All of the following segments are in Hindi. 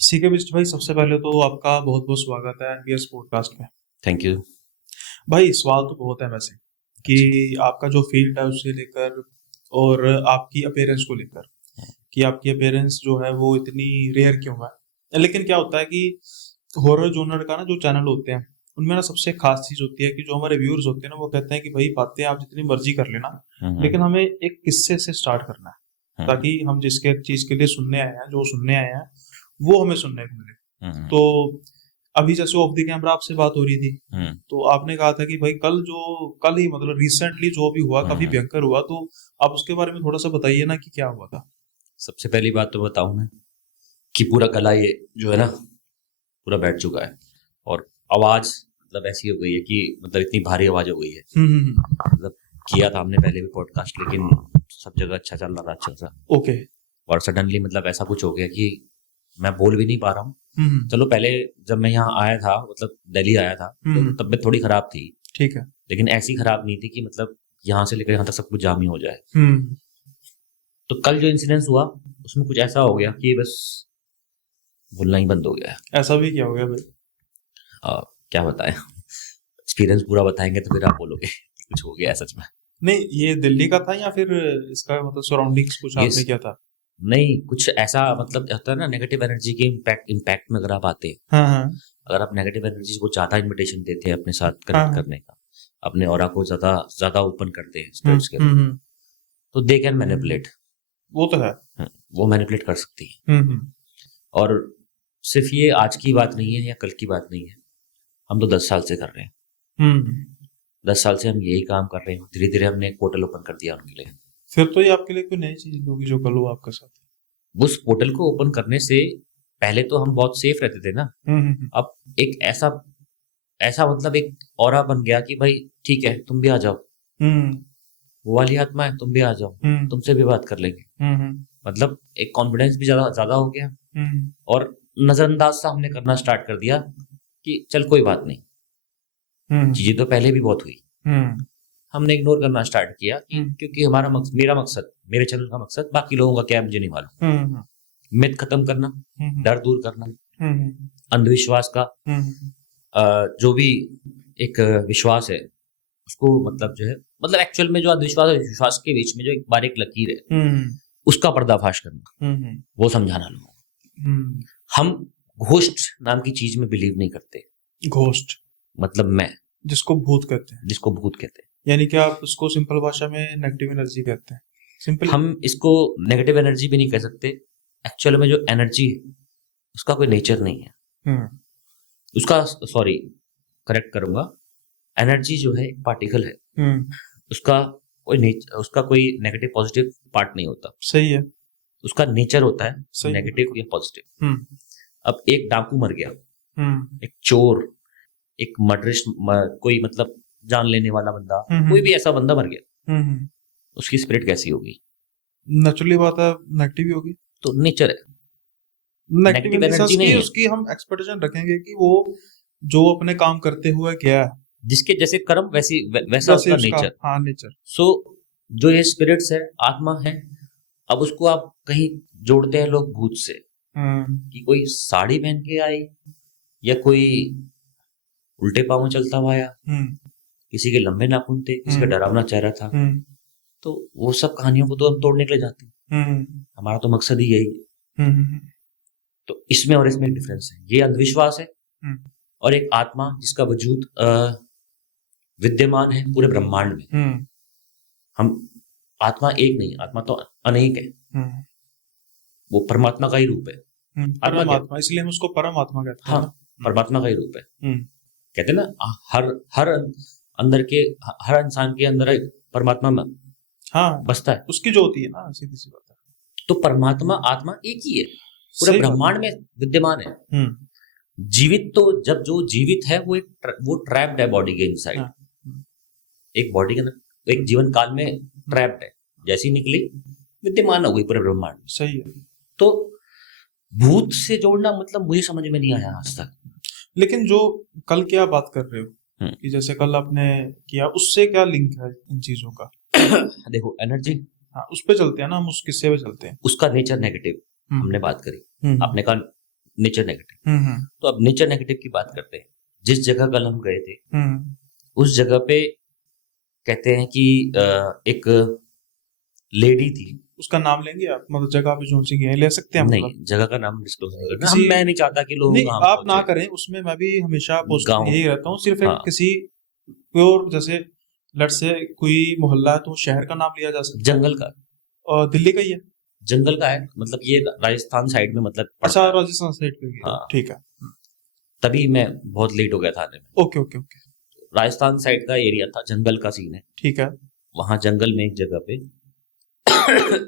सीके बिस्ट भाई, सबसे पहले तो आपका बहुत बहुत स्वागत है एनबीएस पॉडकास्ट में। Thank you. भाई सवाल तो बहुत है वैसे कि आपका जो फील्ड है उससे लेकर और आपकी अपेयरेंस को लेकर कि आपकी अपेयरेंस जो है वो इतनी रेयर क्यों है। लेकिन क्या होता है कि हॉरर जोनर का ना जो चैनल होते हैं उनमें ना सबसे खास चीज होती है कि जो हमारे व्यूअर्स होते हैं ना वो कहते हैं कि भाई बातें आप जितनी मर्जी कर लेना, लेकिन हमें एक किस्से से स्टार्ट करना है ताकि हम जिसके चीज के लिए सुनने आए हैं, जो सुनने आए हैं वो हमें सुनने को मिले। तो अभी जैसे ऑफ द कैमरा आपसे बात हो रही थी तो आपने कहा था कि भाई कल ही मतलब रिसेंटली जो भी हुआ काफी भयंकर हुआ, तो आप उसके बारे में थोड़ा सा बताइए ना कि क्या हुआ था। सबसे पहली बात तो बताऊं मैं कि पूरा गला ये जो है ना पूरा बैठ चुका है और आवाज मतलब ऐसी हो गई है कि मतलब इतनी भारी आवाज हो गई है। मतलब किया था हमने पहले भी पॉडकास्ट, लेकिन सब जगह अच्छा चल रहा था, अच्छा सा। ओके। और सडनली मतलब ऐसा कुछ हो गया कि मैं बोल भी नहीं पा रहा हूँ। चलो पहले जब मैं यहाँ आया था, मतलब दिल्ली आया था, तो तबीयत थोड़ी खराब थी। ठीक है। लेकिन ऐसी खराब नहीं थी कि मतलब यहाँ से लेकर यहाँ तक सब कुछ जाम ही हो जाए। तो कल जो इंसिडेंस हुआ उसमें कुछ ऐसा हो गया कि बस बोलना ही बंद हो गया। ऐसा भी क्या हो गया भाई? क्या बताएं, एक्सपीरियंस पूरा बताएंगे तो फिर आप बोलोगे कि कुछ हो गया है सच में। नहीं, ये दिल्ली का था या फिर इसका मतलब सराउंडिंग्स कुछ ये आपने किया था? नहीं, कुछ ऐसा मतलब होता है ना, नेगेटिव एनर्जी के इम्पैक्ट में अगर आप आते हैं, हाँ हाँ अगर आप नेगेटिव एनर्जी को ज्यादा इन्विटेशन देते हैं अपने साथ हाँ कनेक्ट हाँ। करने का, अपने ऑरा को ज्यादा ज्यादा ओपन करते हैं स्पिरिट्स के लिए, तो दे कैन मैनिपुलेट। वो तो है। वो मैनिपुलेट कर सकती है। और सिर्फ ये आज की बात नहीं है या कल की बात नहीं है, हम तो 10 साल से कर रहे हैं। 10 साल से हम यही काम कर रहे हैं। धीरे धीरे हमने एक पोर्टल ओपन कर दिया उनके लिए। फिर तो ये आपके लिए कोई नई चीज होगी जो कल हुआ आपके साथ। उस पोर्टल को ओपन करने से पहले तो हम बहुत सेफ रहते थे ना। अब एक ऐसा ऐसा मतलब एक ऑरा बन गया कि भाई ठीक है तुम भी आ जाओ, वो वाली आत्मा है, तुम भी आ जाओ, तुमसे भी बात कर लेंगे। मतलब एक कॉन्फिडेंस भी ज्यादा ज्यादा हो गया। और नजरअंदाज सा हमने करना स्टार्ट कर दिया कि चल कोई बात नहीं, चीजें तो पहले भी बहुत हुई। हमने इग्नोर करना स्टार्ट किया कि क्योंकि हमारा मेरा मकसद, मेरे चैनल का मकसद बाकी लोगों का क्या है मुझे नहीं मालूम। मिथ खत्म करना, डर दूर करना, अंधविश्वास का जो भी एक विश्वास है उसको मतलब जो है, मतलब एक्चुअल में जो अंधविश्वास और विश्वास के बीच में जो एक बारीक लकीर है उसका पर्दाफाश करना, वो समझाना लोगों को। हम घोस्ट नाम की चीज में बिलीव नहीं करते। घोस्ट मतलब मैं, जिसको भूत कहते हैं। जिसको भूत कहते हैं, यानी कि आप उसको सिंपल भाषा में नेगेटिव एनर्जी कहते हैं। सिंपल हम इसको नेगेटिव एनर्जी भी नहीं कह सकते। एक्चुअल में जो एनर्जी है उसका कोई नेचर नहीं है। उसका सॉरी करेक्ट करूंगा, एनर्जी जो है एक पार्टिकल है, उसका कोई नेगेटिव पॉजिटिव पार्ट नहीं होता। सही है। उसका नेचर होता है नेगेटिव या पॉजिटिव। अब एक डाकू मर गया, एक चोर, एक मर्डरिस्ट, कोई मतलब जान लेने वाला बंदा, कोई भी ऐसा बंदा मर गया, उसकी स्पिरिट कैसी होगी? नेचुरली बात है, नेगेटिव ही होगी। तो नेचर है, नेगेटिव एनर्जी नहीं है। उसकी हम एक्सपेक्टेशन रखेंगे कि वो जो अपने काम करते हुए क्या है, जिसके जैसे कर्म वैसा उसका नेचर। हाँ, नेचर। सो जो ये स्पिरिट्स है, आत्मा है, अब उसको आप कहीं जोड़ते हैं लोग भूत से, कि कोई साड़ी पहन के आई या कोई उल्टे पांव में चलता हुआ आया, किसी के लंबे नाखून थे, किसी का डरावना चेहरा था। तो वो सब कहानियों को तो हम तोड़ने के लिए जाते हैं। हमारा तो मकसद ही यही है। तो इसमें और इसमें डिफरेंस है। ये अंधविश्वास है और एक आत्मा जिसका वजूद विद्यमान है पूरे ब्रह्मांड में। हम आत्मा एक नहीं, आत्मा तो अनेक है। वो परमात्मा का ही रूप है। परमात्मा, इसलिए हम उसको परमात्मा कहते हैं। हाँ, परमात्मा का ही रूप है। कहते हैं ना, हर अंदर के हर इंसान के अंदर एक परमात्मा में बसता है, उसकी जो होती है ना, सीधी सी बात है। तो परमात्मा आत्मा एक ही है, पूरे ब्रह्मांड में विद्यमान है। जीवित तो जब जो जीवित है वो ट्रैप्ड है बॉडी के इनसाइड। एक बॉडी के अंदर एक जीवन काल में ट्रैप्ड है, जैसी निकली विद्यमान हो गई पूरे ब्रह्मांड में। सही है। तो भूत से जोड़ना मतलब मुझे समझ में नहीं आया आज तक। लेकिन जो कल क्या बात कर रहे हो कि जैसे कल आपने किया, उससे क्या लिंक है इन चीजों का? देखो एनर्जी, उस पे चलते हैं ना, हम उस किस्से पे चलते हैं। उसका नेचर नेगेटिव हमने बात करी। आपने कहा नेचर नेगेटिव। तो अब नेचर नेगेटिव की बात करते हैं। जिस जगह कल हम गए थे उस जगह पे कहते हैं कि एक लेडी थी। उसका नाम लेंगे आप, मतलब जगह पे जो सी गए ले सकते हैं हम? नहीं, मतलब जगह का नाम डिस्क्लोज नहीं करना। किसी मैं नहीं चाहता कि लोग नहीं, वहां आप ना पहुंचे। करें उसमें, मैं भी हमेशा पोस्ट गाँव, यही रहता हूँ। सिर्फ एक हाँ, किसी प्योर, जैसे लट से कोई मोहल्ला है तो शहर का नाम लिया जा सकता है, जंगल का, और दिल्ली का ही है। जंगल का है, मतलब ये राजस्थान साइड में मतलब अच्छा, पड़ता है। राजस्थान साइड पे गए, हाँ, ठीक है। तभी मैं बहुत लेट हो गया था आने में। Okay okay okay, Rajasthan side का एरिया था, जंगल का सीन है। ठीक है। वहां जंगल में एक जगह पे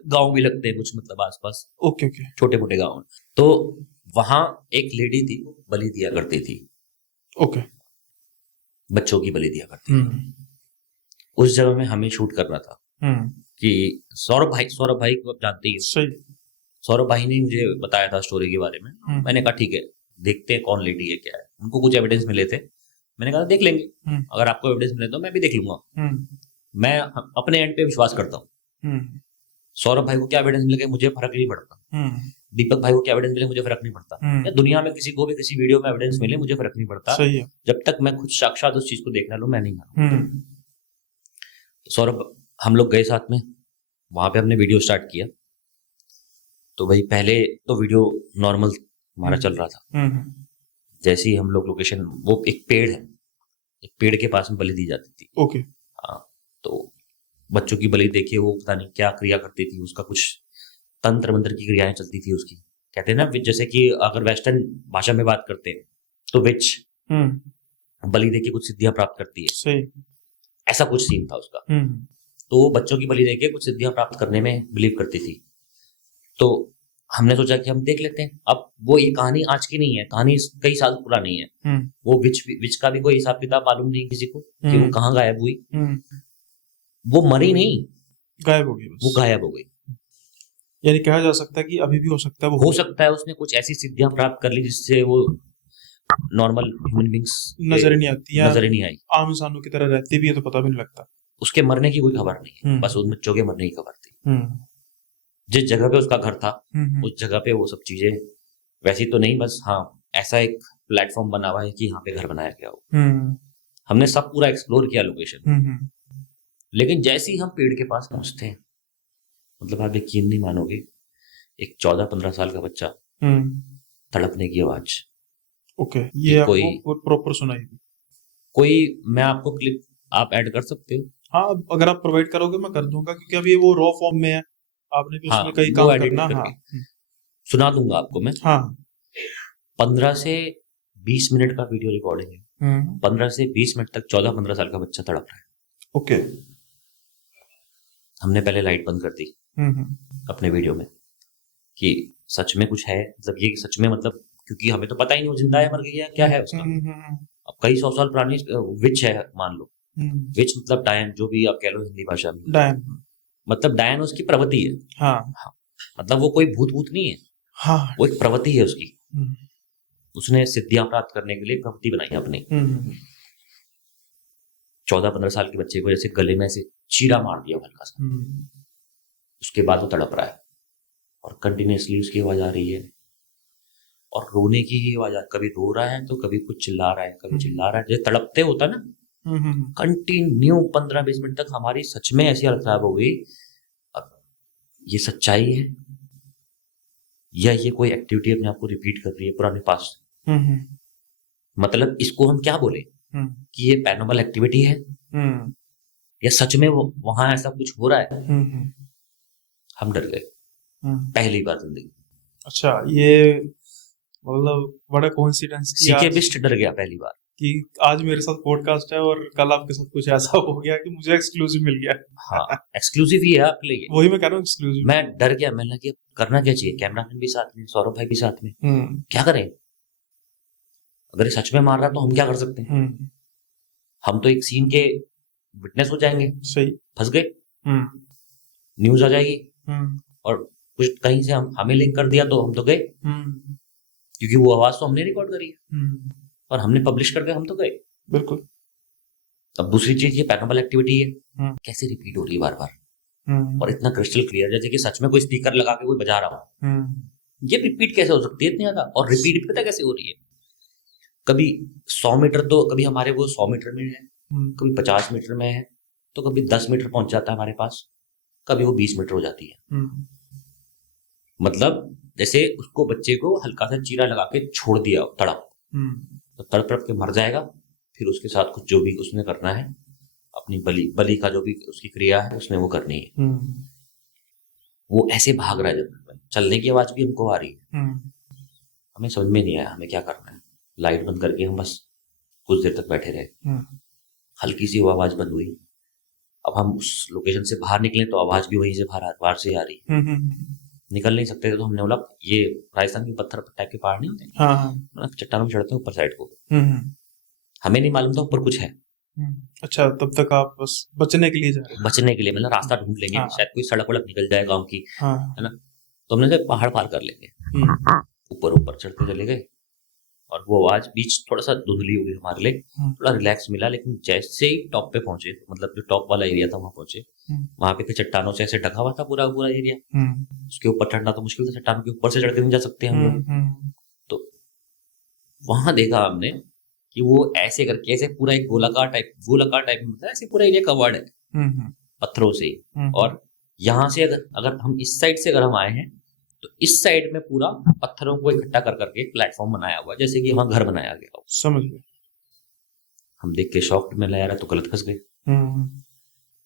गांव भी लगते हैं कुछ, मतलब आसपास ओके ओके छोटे मोटे गांव हैं। तो वहां एक लेडी थी, वो बलि दिया करती थी, ओके। बच्चों की बलि दिया करती थी। उस जगह में हमें शूट करना था कि सौरभ भाई को आप जानते ही हो। सही। सौरभ भाई ने मुझे बताया था स्टोरी के बारे में। मैंने कहा ठीक है, देखते हैं कौन लेडी है क्या है। उनको कुछ एविडेंस मिले थे, मैंने कहा देख लेंगे, अगर आपको एविडेंस मिले तो मैं भी देख लूंगा। मैं अपने एंड पे विश्वास करता हूँ। सौरभ भाई को क्या एविडेंस मिले मुझे फर्क नहीं पड़ता, दीपक भाई को क्या एविडेंस मिले मुझे फर्क नहीं पड़ता, या दुनिया में किसी को भी किसी वीडियो में एविडेंस मिले मुझे फर्क नहीं पड़ता। सही है। जब तक मैं खुद साक्षात उस चीज को देख ना लूं मैं नहीं मानूंगा। सौरभ, हम लोग गए साथ में, वहां पे हमने वीडियो स्टार्ट किया। तो भाई पहले तो वीडियो नॉर्मल हमारा चल रहा था। जैसे ही हम लोग लोकेशन, वो एक पेड़ है, एक पेड़ के पास में बलि दी जाती थी। ओके। हाँ, तो बच्चों की बलि देखिए, वो पता नहीं क्या क्रिया करती थी, उसका कुछ तंत्र मंत्र की क्रियाएं चलती थी उसकी। कहते हैं ना, जैसे कि अगर वेस्टर्न भाषा में बात करते हैं तो विच बलि देके कुछ सिद्धियां प्राप्त करती है। सही। ऐसा कुछ सीन था उसका। तो वो बच्चों की बलि देके कुछ सिद्धियां प्राप्त करने में बिलीव करती थी। तो हमने सोचा कि हम देख लेते हैं। अब वो ये कहानी आज की नहीं है, कहानी कई साल पुरानी है। वो विच का भी कोई हिसाब किताब मालूम नहीं किसी को कि वो कहाँ गायब हुई। वो मरी नहीं, गायब हो गई बस। वो गायब हो गई। यानी कहा जा सकता है कि अभी भी हो सकता है, वो हो सकता है उसने कुछ ऐसी सिद्धियां प्राप्त कर ली जिससे वो नॉर्मल ह्यूमन बींग्स नजर ही नहीं आती, या नजर ही नहीं आई। आम इंसानों की तरह रहती भी है तो पता भी नहीं लगता। उसके मरने की कोई खबर नहीं है, बस उन बच्चों के मरने की खबर थी। जिस जगह पे उसका घर था उस जगह पे वो सब चीजें वैसी तो नहीं, बस हाँ ऐसा एक प्लेटफॉर्म बना हुआ है कि यहाँ पे घर बनाया गया हो। हमने सब पूरा एक्सप्लोर किया लोकेशन। लेकिन जैसे ही हम पेड़ के पास पहुंचते हैं, मतलब आप यकीन नहीं मानोगे, एक 14-15 साल का बच्चा तड़पने की आवाज। ओके, ये आपको प्रॉपर सुनाई? कोई, मैं आपको क्लिप आप ऐड कर सकते हो? हाँ, अगर आप प्रोवाइड करोगे मैं कर दूंगा, क्योंकि अभी वो रॉ फॉर्म में है, आपने भी उसमें कई काम करना। हाँ, सुना दूंगा आपको मैं। हाँ, 15 से 20 मिनट का वीडियो रिकॉर्डिंग है। 15 से 20 मिनट तक 14-15 साल का बच्चा तड़प रहा है। ओके। हमने पहले लाइट बंद कर दी अपने वीडियो में कि सच में कुछ है, मतलब ये सच में, मतलब क्योंकि हमें तो पता ही नहीं वो जिंदा है मर गई है क्या है उसका। अब कई 100 साल पुरानी विच है मान लो। विच मतलब डायन, जो भी आप कह लो हिंदी भाषा में, डायन मतलब डायन उसकी प्रवृत्ति है। हाँ, मतलब वो कोई भूत नहीं है। हाँ, वो एक प्रवृत्ति है उसकी। उसने सिद्धियां प्राप्त करने के लिए प्रवृत्ति बनाई अपनी। 14-15 साल के बच्चे को जैसे गले में ऐसे चीरा मार दिया हल्का सा, उसके बाद वो तड़प रहा है और कंटिन्यूसली उसकी आवाज आ रही है और रोने की ही आवाज। कभी रो रहा है तो कभी कुछ चिल्ला रहा है, कभी चिल्ला रहा है, जैसे तड़पते होता ना। कंटिन्यू 15-20 मिनट तक हमारी सच में ऐसी हालत खराब हो गई। अब ये सच्चाई है या ये कोई एक्टिविटी अपने आप को रिपीट कर रही है पुराने पास्ट? मतलब इसको हम क्या बोले कि ये पैरानॉर्मल एक्टिविटी है या सच में वो वहां ऐसा कुछ हो रहा है? हम डर गए पहली बार जिंदगी। अच्छा, ये मतलब बड़ा कोइंसिडेंस की सीके बिस्ट डर गया पहली बार कि आज मेरे साथ पॉडकास्ट है और कल आपके साथ कुछ ऐसा हो गया कि मुझे एक्सक्लूसिव मिल गया। हाँ, एक्सक्लूसिव ही है आपके लिए। वही मैं कह रहा हूँ, एक्सक्लूसिव। मैं डर गया, मैंने लगा करना क्या चाहिए, कैमरामैन भी साथ में, सौरभ भाई भी साथ में, क्या करें? अगर ये सच में मार रहा तो हम क्या कर सकते हैं? हम तो एक सीन के विटनेस हो जाएंगे। सही। फंस गए, न्यूज आ जाएगी और कुछ कहीं से हमें लिंक कर दिया तो हम तो गए, क्योंकि वो आवाज तो हमने रिकॉर्ड करी है और हमने पब्लिश करके हम तो गए। बिल्कुल। अब दूसरी चीज, ये पैरानॉर्मल एक्टिविटी है, कैसे रिपीट हो रही है बार बार और इतना क्रिस्टल क्लियर, जैसे कि सच में कोई स्पीकर लगा के कोई बजा रहा हो। ये रिपीट कैसे हो सकती है इतनी ज्यादा? और रिपीट भी पता कैसे हो रही है? कभी 100 मीटर तो कभी हमारे वो 100 मीटर में है, कभी 50 मीटर में है, तो कभी 10 मीटर पहुंच जाता है हमारे पास, कभी वो 20 मीटर हो जाती है। मतलब जैसे उसको बच्चे को हल्का सा चीरा लगा के छोड़ दिया तड़प, तो तड़प तड़प के मर जाएगा, फिर उसके साथ कुछ जो भी उसने करना है, अपनी बलि का जो भी उसकी क्रिया है उसने वो करनी है। वो ऐसे भाग रहा है जंगल में, चलने की आवाज भी हमको आ रही है, हमें समझ में नहीं आया हमें क्या करना है। लाइट बंद करके हम बस कुछ देर तक बैठे रहे, हल्की सी वो आवाज बंद हुई, अब हम उस लोकेशन से बाहर निकले तो आवाज भी वहीं से बाहर से आ रही। निकल नहीं सकते थे, तो हमने बोला ये राजस्थान के पत्थर टाइप के पहाड़ नहीं होते, मतलब चट्टानों में चढ़ते हैं ऊपर साइड को, हमें नहीं मालूम था ऊपर कुछ है। अच्छा, तब तक आप बस बचने के लिए जा रहे? बचने के लिए, मतलब रास्ता ढूंढ लेंगे, शायद कोई सड़क वड़क निकल जाए गाँव की, है ना, तो हमने कहा पहाड़ पार कर लेंगे। ऊपर ऊपर चढ़ते चले गए, और वो आवाज बीच थोड़ा सा धुंधली हुई हमारे लिए, थोड़ा रिलैक्स मिला, लेकिन जैसे ही टॉप पे पहुंचे, मतलब जो टॉप वाला एरिया था वहां पहुंचे, वहां पे चट्टानों से ऐसे ढका हुआ था पूरा पूरा एरिया, उसके ऊपर चढ़ना तो मुश्किल था, चट्टानों के ऊपर से चढ़ के नहीं जा सकते हम लोग। तो वहां देखा हमने कि वो ऐसे करके ऐसे पूरा एक गोलाकार टाइप मतलब ऐसे पूरा एरिया कवर्ड है पत्थरों से, और यहाँ से अगर हम इस साइड से अगर हम आए हैं तो इस साइड में पूरा पत्थरों को इकट्ठा कर करके एक प्लेटफॉर्म बनाया हुआ, जैसे कि वहां घर बनाया गया हो। समझ गए। हम देख के शॉक्ड में यार तो गलत फंस गए।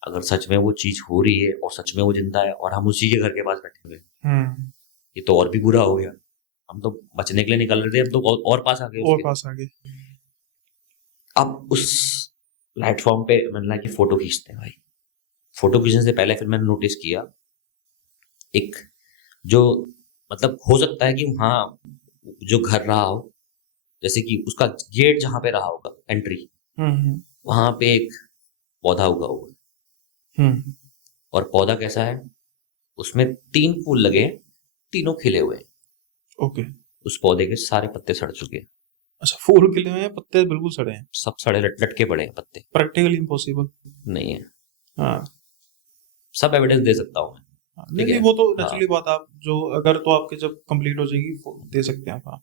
अगर सच में वो चीज हो रही है और सच में वो जिंदा है और हम उसी के घर के पास बैठे हुए, ये तो और भी बुरा हो गया। हम तो बचने के लिए निकल रहे थे, हम तो और पास आ गए। अब उस प्लेटफॉर्म पे मैंने लगा कि फोटो खींचते हैं भाई। फोटो खींचने से पहले फिर मैंने नोटिस किया एक जो मतलब हो सकता है कि वहाँ जो घर रहा हो, जैसे कि उसका गेट जहाँ पे रहा होगा एंट्री, वहां पे एक पौधा उगा हुआ है। और पौधा कैसा है, उसमें 3 फूल लगे हैं, तीनों खिले हुए हैं। ओके। उस पौधे के सारे पत्ते सड़ चुके हैं। अच्छा, फूल खिले हुए हैं, पत्ते बिल्कुल सड़े हैं? सब सड़े लटके पड़े हैं पत्ते। प्रैक्टिकली इम्पॉसिबल नहीं है। हाँ, सब एविडेंस दे सकता हूँ मैं। नहीं, वो तो नेचुरली बात, आप जो अगर तो आपके जब कंप्लीट हो जाएगी दे सकते हैं आप।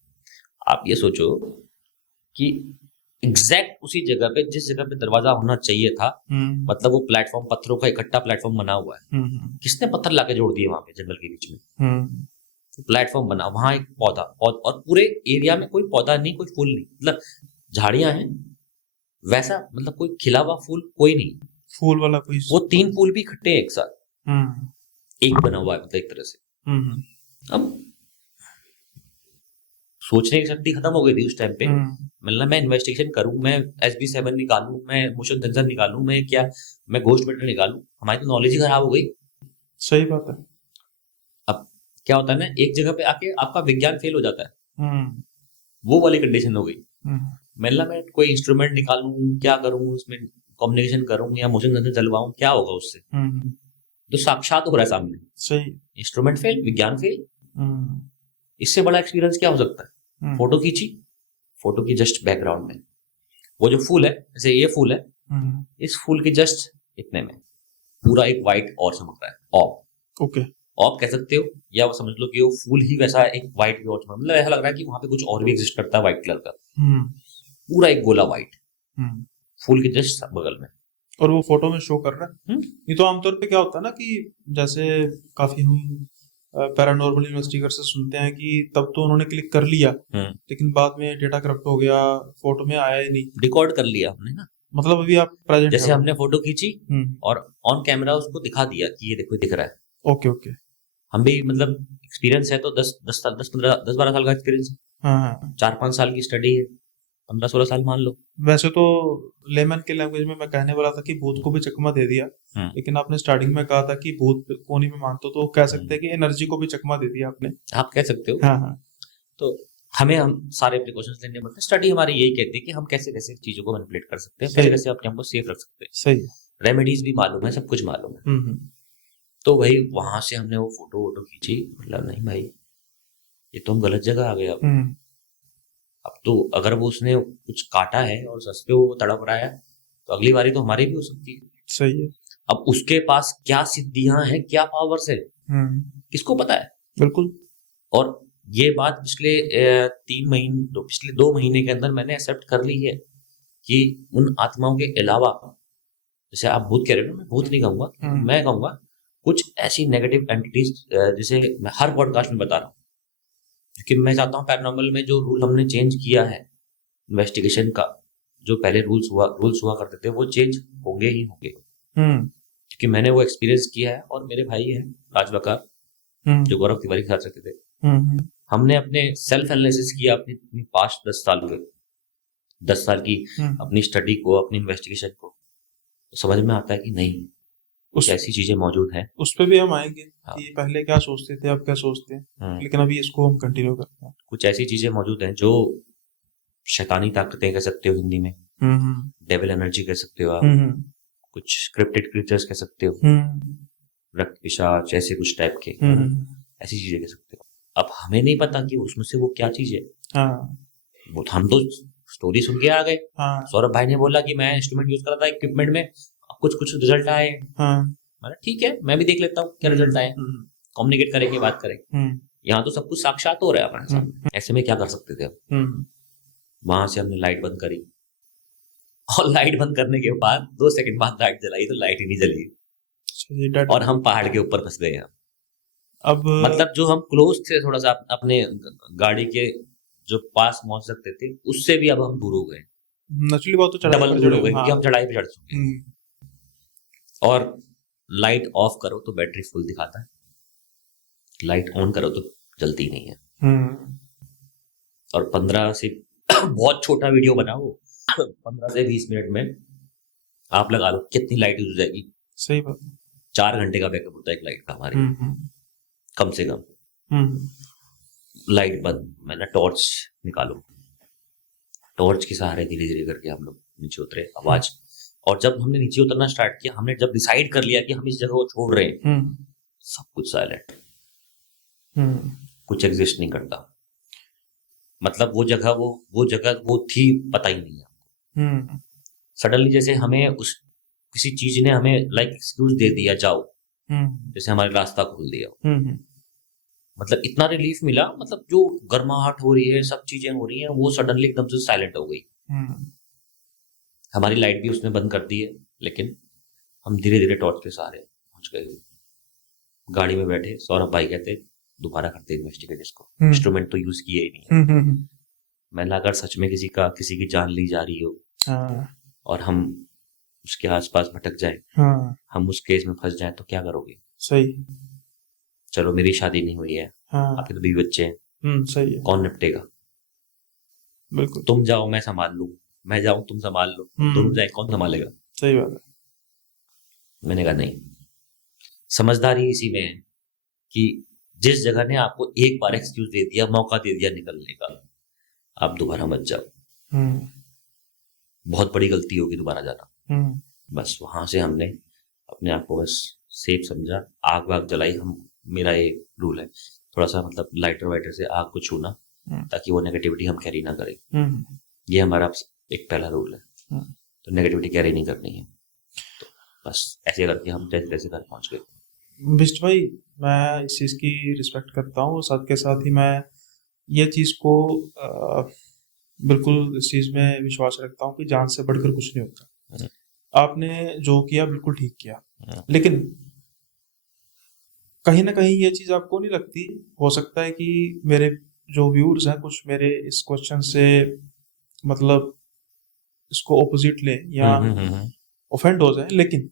आप ये सोचो कि एग्जैक्ट उसी जगह पे जिस जगह पे दरवाजा होना चाहिए था, मतलब वो प्लेटफॉर्म पत्थरों का इकट्ठा प्लेटफॉर्म बना हुआ है, किसने पत्थर लाके जोड़ दिए वहां पे जंगल के बीच में, प्लेटफॉर्म बना, वहां एक पौधा, और पूरे एरिया में कोई पौधा नहीं, कोई फूल नहीं, मतलब झाड़ियां हैं वैसा, मतलब कोई खिला हुआ फूल कोई नहीं, फूल वाला कोई, वो 3 फूल भी इकट्ठे हैं एक साथ, एक बना हुआ है, मतलब एक तरह से। अब सोचने की शक्ति खत्म हो गई थी उस टाइम पे। मतलब मैं इन्वेस्टिगेशन करूं, मैं SB7 निकालूं, मैं मोशन सेंसर निकालूं, मैं घोस्ट मीटर निकालूं, हमारी तो नॉलेज ही खराब हो गई। सही बात है। अब क्या होता है ना, एक जगह पे आके आपका विज्ञान फेल हो जाता है, वो वाली कंडीशन हो गई। मतलब मैं कोई इंस्ट्रूमेंट निकालूं, क्या करूं, उसमें कम्युनिकेशन करूं या मोशन सेंसर चलवाऊं, क्या होगा उससे? तो साक्षात हो रहा है सामने। सही। इंस्ट्रूमेंट फेल, विज्ञान फेल, इससे बड़ा एक्सपीरियंस क्या हो सकता है? फोटो खींची, फोटो की जस्ट बैकग्राउंड में वो जो फूल है, जैसे ये फूल है, इस फूल के जस्ट इतने में पूरा एक व्हाइट और चमक रहा है, ऑफ। ओके। ऑफ कह सकते हो, या वो समझ लो कि वो फूल ही वैसा एक व्हाइट भी और चमक, मतलब ऐसा लग रहा है कि वहां पे कुछ और भी एग्जिस्ट करता है व्हाइट कलर का, पूरा एक गोला व्हाइट फूल के जस्ट बगल में, और वो फोटो में शो कर रहा है। ये तो आमतौर पे क्या होता है ना कि जैसे काफी हम पैरानॉर्मल इन्वेस्टिगेटर से सुनते हैं कि तब तो उन्होंने क्लिक कर लिया, लेकिन बाद में डेटा करप्ट हो गया, फोटो में आया ही नहीं। रिकॉर्ड कर लिया हमने ना, मतलब अभी आप प्रेजेंट, जैसे हमने फोटो खींची और ऑन कैमरा उसको दिखा दिया कि ये देखो दिख रहा है। Okay okay. हम भी मतलब एक्सपीरियंस है तो 10-12 साल का एक्सपीरियंस है, 4-5 साल की स्टडी है, 15-16 साल मान लो। वैसे तो लेमन के लैंग्वेज में मैं कहने वाला था कि भूत को भी चकमा दे दिया, लेकिन आपने स्टार्टिंग में कहा था कि भूत को नहीं मैं मानता, तो कह सकते हैं कि एनर्जी को भी चकमा दे दिया आपने। आप कह सकते हो। हाँ। तो हम सारे प्रिकॉशंस लेने पड़ते हैं। स्टडी हमारी यही कहती है कि हम कैसे कैसे चीजों को मैनिपुलेट कर सकते हैं, कैसे कैसे अपने आप को सेफ रख सकते हैं। सही। रेमेडीज भी मालूम है, सब कुछ मालूम है। तो भाई वहां से हमने वो फोटो खींची, मतलब नहीं भाई ये तो हम गलत जगह आ गए। अब तो अगर वो उसने कुछ काटा है और सच पे वो तड़प रहा है तो अगली बारी तो हमारी भी हो सकती है। सही है। अब उसके पास क्या सिद्धियां हैं, क्या पावर्स है, किसको पता है? बिल्कुल। और ये बात पिछले 2 महीने के अंदर मैंने एक्सेप्ट कर ली है कि उन आत्माओं के अलावा, जैसे आप भूत कह रहे हो ना, मैं भूत नहीं कहूंगा, मैं कहूंगा कुछ ऐसी नेगेटिव एंटिटीज, जैसे मैं हर पॉडकास्ट में बता रहा हूँ, क्योंकि मैं चाहता हूँ पैरानॉर्मल में जो रूल हमने चेंज किया है इन्वेस्टिगेशन का, जो पहले रूल्स हुआ करते थे, वो चेंज होंगे ही होंगे, क्योंकि मैंने वो एक्सपीरियंस किया है। और मेरे भाई हैं राज बकार, जो गौरव तिवारी के साथ रहते थे, हमने अपने सेल्फ एनालिसिस किया अपनी पास्ट 10 साल की अपनी स्टडी को, अपनी इन्वेस्टिगेशन को, तो समझ में आता है कि नहीं, कुछ ऐसी चीजें मौजूद हैं। उस पे भी हम आएंगे कि पहले क्या सोचते थे, अब क्या सोचते हैं, लेकिन अभी इसको हम कंटिन्यू करते हैं। कुछ ऐसी चीजें मौजूद हैं जो शैतानी ताकतें कह सकते हो हिंदी में, डेविल एनर्जी कह सकते हो आप, कुछ स्क्रिप्टेड क्रीचर्स कह सकते हो, रक्त पिशाच, ऐसे कुछ टाइप के ऐसी चीजें कह सकते हो। अब हमें नहीं पता कि उसमें से वो क्या चीज है। वो हम तो स्टोरी सुन के आ गए। सौरभ भाई ने बोला कि मैं इंस्ट्रूमेंट यूज कर रहा था इक्विपमेंट में, कुछ रिजल्ट आए। मैंने ठीक है, मैं भी देख लेता हूँ क्या रिजल्ट आए, कम्युनिकेट करेंगे, बात करेंगे। यहाँ तो सब कुछ साक्षात हो रहा है हमारे साथ। ऐसे में क्या कर सकते थे अब? वहां से हमने लाइट बंद करी, और लाइट बंद करने के बाद 2 सेकंड बाद लाइट जलाई तो लाइट ही नहीं जली, और हम पहाड़ के ऊपर फंस गए हैं। अब मतलब जो हम क्लोज थे थोड़ा सा अपने गाड़ी के जो पास पहुंच सकते थे, उससे भी अब हम दूर हो गए। नेचुरली बात तो डबल दूर हो गए, क्योंकि हम चढ़ाई पे चढ़ चुके हैं। और लाइट ऑफ करो तो बैटरी फुल दिखाता है, लाइट ऑन करो तो जलती नहीं है। और 15 से बहुत छोटा वीडियो बनाओ, 15 से 20 मिनट में आप लगा लो कितनी लाइट यूज हो जाएगी। सही बात। 4 घंटे का बैकअप होता है एक लाइट का हमारे, कम से कम। लाइट बंद, मैंने टॉर्च निकालो, टॉर्च के सहारे धीरे धीरे करके हम लोग नीचे उतरे। आवाज, और जब हमने नीचे उतरना स्टार्ट किया, हमने जब डिसाइड कर लिया कि हम इस जगह को छोड़ रहे हैं, सब कुछ साइलेंट, कुछ एग्जिस्ट नहीं करता। मतलब वो जगह वो थी, पता ही नहीं है। सडनली जैसे हमें किसी चीज ने हमें लाइक एक्सक्यूज दे दिया, जाओ, जैसे हमारे रास्ता खोल दिया। मतलब इतना रिलीफ मिला, मतलब जो गर्माहट हो रही है, सब चीजें हो रही हैं, वो सडनली एकदम से साइलेंट हो गई। हमारी लाइट भी उसने बंद कर दी है, लेकिन हम धीरे धीरे टॉर्च के सहारे पहुंच गए। गाड़ी में बैठे, सौरभ भाई कहते दोबारा करते इन्वेस्टिगेट इसको, इंस्ट्रूमेंट तो यूज किए ही नहीं। मैंने अगर सच में किसी की जान ली जा रही हो और हम उसके आसपास भटक जाए, हम उस केस में फंस जाए, तो क्या करोगे? सही। चलो मेरी शादी नहीं हुई है, आपके तो 2 बच्चे हैं, सही है। कौन निपटेगा? बिल्कुल। तुम जाओ मैं संभाल लूं, मैं जाऊं तुम संभाल लो, तुम जाए कौन संभालेगा? सही बात है। मैंने कहा नहीं, समझदारी इसी में है कि जिस जगह ने आपको एक बार एक्सक्यूज दे दिया, मौका दे दिया निकलने का, आप दोबारा मत जाओ। बहुत बड़ी गलती होगी दोबारा जाना। बस वहां से हमने अपने आप को बस सेफ समझा, आग वाग जलाई। मेरा ये रूल है, थोड़ा सा मतलब लाइटर वाइटर से आग को छूना, ताकि वो नेगेटिविटी हम कैरी ना करें। ये हमारा एक पहला रूल है, तो नेगेटिविटी कैरी नहीं करनी है। तो बस ऐसे करके हम जैसे घर पहुंच गए। बिस्ट भाई, मैं इस चीज़ की रिस्पेक्ट करता हूँ, साथ के साथ ही मैं ये चीज़ को बिल्कुल इस चीज़ में विश्वास रखता हूँ कि जान से बढ़कर कुछ नहीं होता। आपने जो किया बिल्कुल ठीक किया, लेकिन कहीं ना कहीं ये चीज़ आपको नहीं लगती, हो सकता है कि मेरे जो व्यूअर्स हैं कुछ मेरे इस क्वेश्चन से मतलब इसको ऑपोजिट ले या ऑफेंड हो जाए, लेकिन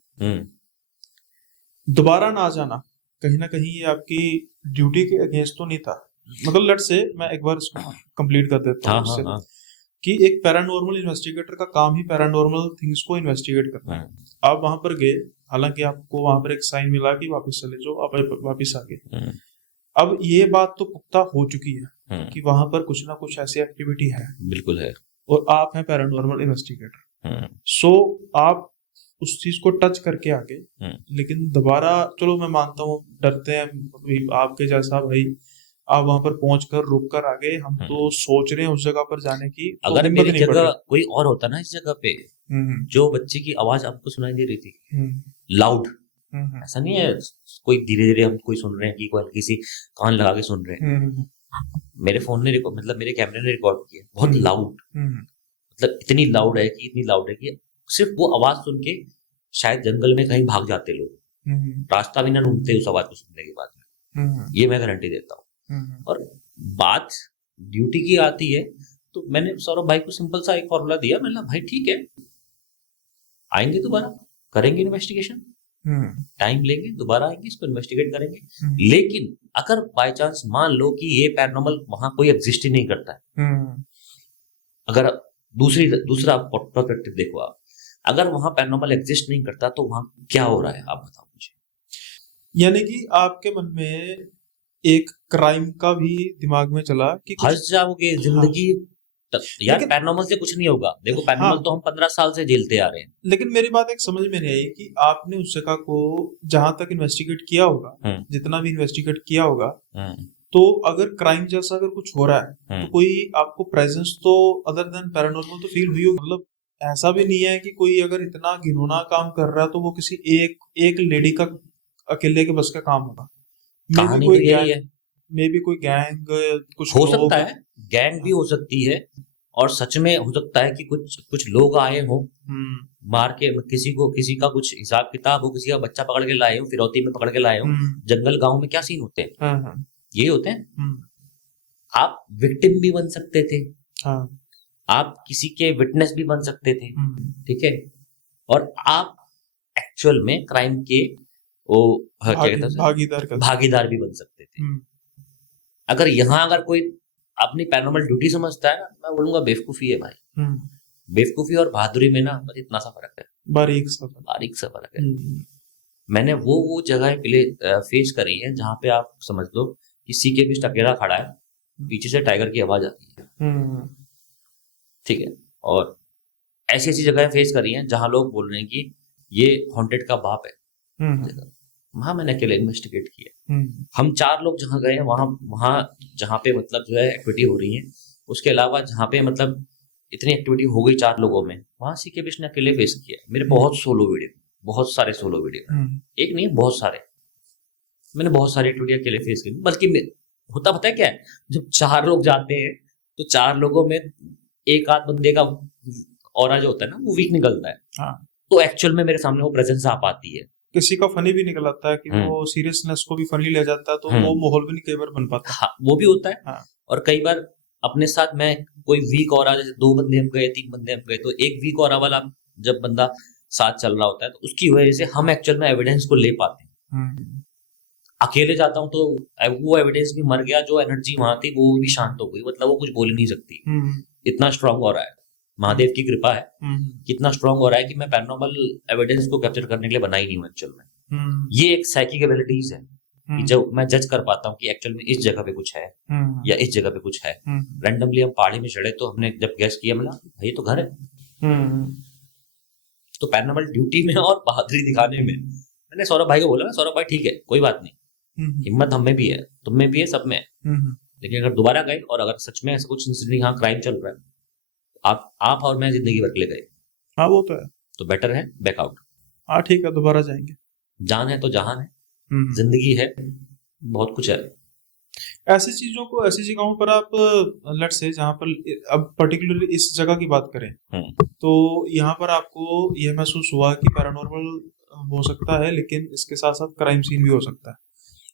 दोबारा ना जाना कहीं ना कहीं ये आपकी ड्यूटी के अगेंस्ट तो नहीं था। मतलब लेट्स से मैं एक बार कंप्लीट कर देता हूँ इससे, कि एक पैरानॉर्मल इन्वेस्टिगेटर का काम ही पैरानॉर्मल थिंग्स को इन्वेस्टिगेट करना है। आप वहां पर गए, हालांकि आपको वहां पर एक साइन मिला कि वापस चले जाओ, आप वापस आ गए। अब ये बात तो पुख्ता हो चुकी है कि वहां पर कुछ ना कुछ ऐसी एक्टिविटी है, बिल्कुल है, और आप हैं पैरानॉर्मल इन्वेस्टिगेटर। सो आप उस चीज को टच करके आगे, लेकिन दोबारा चलो मैं मानता हूँ डरते हैं, आपके जैसा भाई आप वहां पर पहुंचकर रुक कर आ गए, हम तो सोच रहे हैं उस जगह पर जाने की। तो अगर मेरी जगह कोई और होता ना इस जगह पे, जो बच्चे की आवाज आपको सुनाई दे रही थी लाउड, ऐसा नहीं है कोई धीरे धीरे हम कोई सुन रहे हैं कि कोई किसी कान लगा के सुन रहे हैं, मेरे फोन ने मतलब मेरे कैमरे ने रिकॉर्ड किया, बहुत लाउड, मतलब इतनी लाउड है कि सिर्फ वो आवाज सुन के शायद जंगल में कहीं भाग जाते लोग, रास्ता भी ना ढूंढते उस आवाज को सुनने के बाद में। ये मैं गारंटी देता हूँ। और बात ड्यूटी की आती है तो मैंने सौरभ भाई को सिंपल सा एक फॉर्मूला दिया, मैंने कहा भाई ठीक है, आएंगे दोबारा करेंगे इन्वेस्टिगेशन, टाइम लेंगे, दोबारा आएंगे, इसको इन्वेस्टिगेट करेंगे, लेकिन अगर बाय चांस मान लो कि ये पैरानॉर्मल वहां कोई एग्जिस्ट ही नहीं करता है, अगर दूसरा पर्सपेक्टिव देखो आप, अगर वहां पैरानॉर्मल एग्जिस्ट नहीं करता तो वहां क्या हो रहा है, आप बताओ मुझे। यानी कि आपके मन में एक क्राइम का भी दिमाग में चला कि फंस जाओगे जिंदगी। यार पैरानॉर्मल से कुछ नहीं होगा, देखो पैरानॉर्मल तो हम 15 साल से झेलते आ रहे हैं। लेकिन मेरी बात एक समझ में नहीं आई कि आपने उस जगह को जहां तक इन्वेस्टिगेट किया होगा, जितना भी इन्वेस्टिगेट किया होगा, तो अगर क्राइम जैसा अगर कुछ हो रहा है तो कोई आपको प्रेजेंस तो अदर देन पैरानॉर्मल तो फील हुई होगी। मतलब ऐसा भी नहीं है कि कोई अगर इतना घिनौना काम कर रहा है तो वो किसी एक लेडी का अकेले के बस का काम होगा। कहानी तो यही है, मे भी कोई गैंग कुछ हो सकता है, गैंग भी हो सकती है, और सच में हो सकता है कि कुछ लोग आए हो मार के, किसी का कुछ हिसाब किताब हो, किसी का बच्चा पकड़ के लाए हो, फिरौती में पकड़ के लाए हो। जंगल गांव में क्या सीन होते हैं, ये होते हैं। आप विक्टिम भी बन सकते थे, आप किसी के विटनेस भी बन सकते थे, ठीक है, और आप एक्चुअल में क्राइम के भागीदार भी बन सकते थे। अगर अगर कोई अपनी पैरानॉर्मल ड्यूटी समझता है, मैं बोलूंगा बेवकूफी है भाई। बेवकूफी और बहादुरी में ना बस इतना सा फर्क है, बारीक सा फर्क है। मैंने वो जगह फेस करी है जहां पे आप समझ लो कि सीके भी अकेला खड़ा है, पीछे से टाइगर की आवाज आती है, ठीक है, और ऐसी जगह फेस करी है जहां लोग बोल रहे हैं कि ये हॉन्टेड का बाप है। वहां मैंने अकेले इन्वेस्टिगेट किया। हम 4 लोग जहां गए हैं, वहां जहां पे मतलब जो है एक्टिविटी हो रही है, उसके अलावा जहां पे मतलब इतनी एक्टिविटी हो गई 4 लोगों में, वहां सीके बिश ने अकेले फेस किया। मेरे बहुत सारे सोलो वीडियो, एक नहीं बहुत सारे, मैंने बहुत सारी एक्टिविटी अकेले फेस की। बल्कि होता पता है क्या है, जब 4 लोग जाते हैं तो 4 लोगों में एक आध बंदे का ऑरा जो होता है ना वो वीक निकलता है, तो एक्चुअल में मेरे सामने वो प्रेजेंस आ पाती है। किसी का फनी भी निकल आता है कि वो सीरियसनेस को भी फनी ले जाता है, तो वो माहौल भी नहीं कई बार बन पाता। हाँ, वो भी होता है। और कई बार अपने साथ मैं कोई वीक ऑरा, जैसे 2 बंदे हम गए, 3 बंदे हम गए, तो एक वीक ऑरा वाला जब बंदा साथ चल रहा होता है तो उसकी वजह से हम एक्चुअल में एविडेंस को ले पाते हैं। अकेले जाता हूँ तो वो एविडेंस भी मर गया, जो एनर्जी वहां थी वो भी शांत हो गई, मतलब वो कुछ बोल नहीं सकती, इतना स्ट्रांग हो रहा है। महादेव की कृपा है, कितना स्ट्रांग हो रहा है कि मैं पैरानॉर्मल एविडेंस को कैप्चर करने के लिए बना ही नहीं हूँ एक्चुअल में। ये एक साइकिक एबिलिटीज है कि जब मैं जज कर पाता हूँ कि एक्चुअल में इस जगह पे कुछ है या इस जगह पे कुछ है। रैंडमली हम पहाड़ी में चढ़े तो हमने जब गैस किया, मिला भाई तो घर है। तो पैरानॉर्मल ड्यूटी में और बहादुरी दिखाने में मैंने सौरभ भाई को बोला, सौरभ भाई ठीक है कोई बात नहीं, हिम्मत हम में भी है, तुम में भी है, सब में है, लेकिन अगर दोबारा गए और अगर सच में ऐसा कुछ इंसिडेंट यहाँ क्राइम चल रहा है, आप और मैं जिंदगी भर के लिए गए, हाँ वो तो है, तो बेटर है बैकआउट। हाँ ठीक है, दोबारा जाएंगे, जान है तो जहान है, जिंदगी है, बहुत कुछ है। ऐसी चीजों को, ऐसी जगहों पर आप लेट्स से जहाँ पर अब पर्टिकुलरली इस जगह की बात करें, तो यहाँ पर आपको यह महसूस हुआ कि पैरानॉर्मल हो सकता है लेकिन इसके साथ साथ क्राइम सीन भी हो सकता है।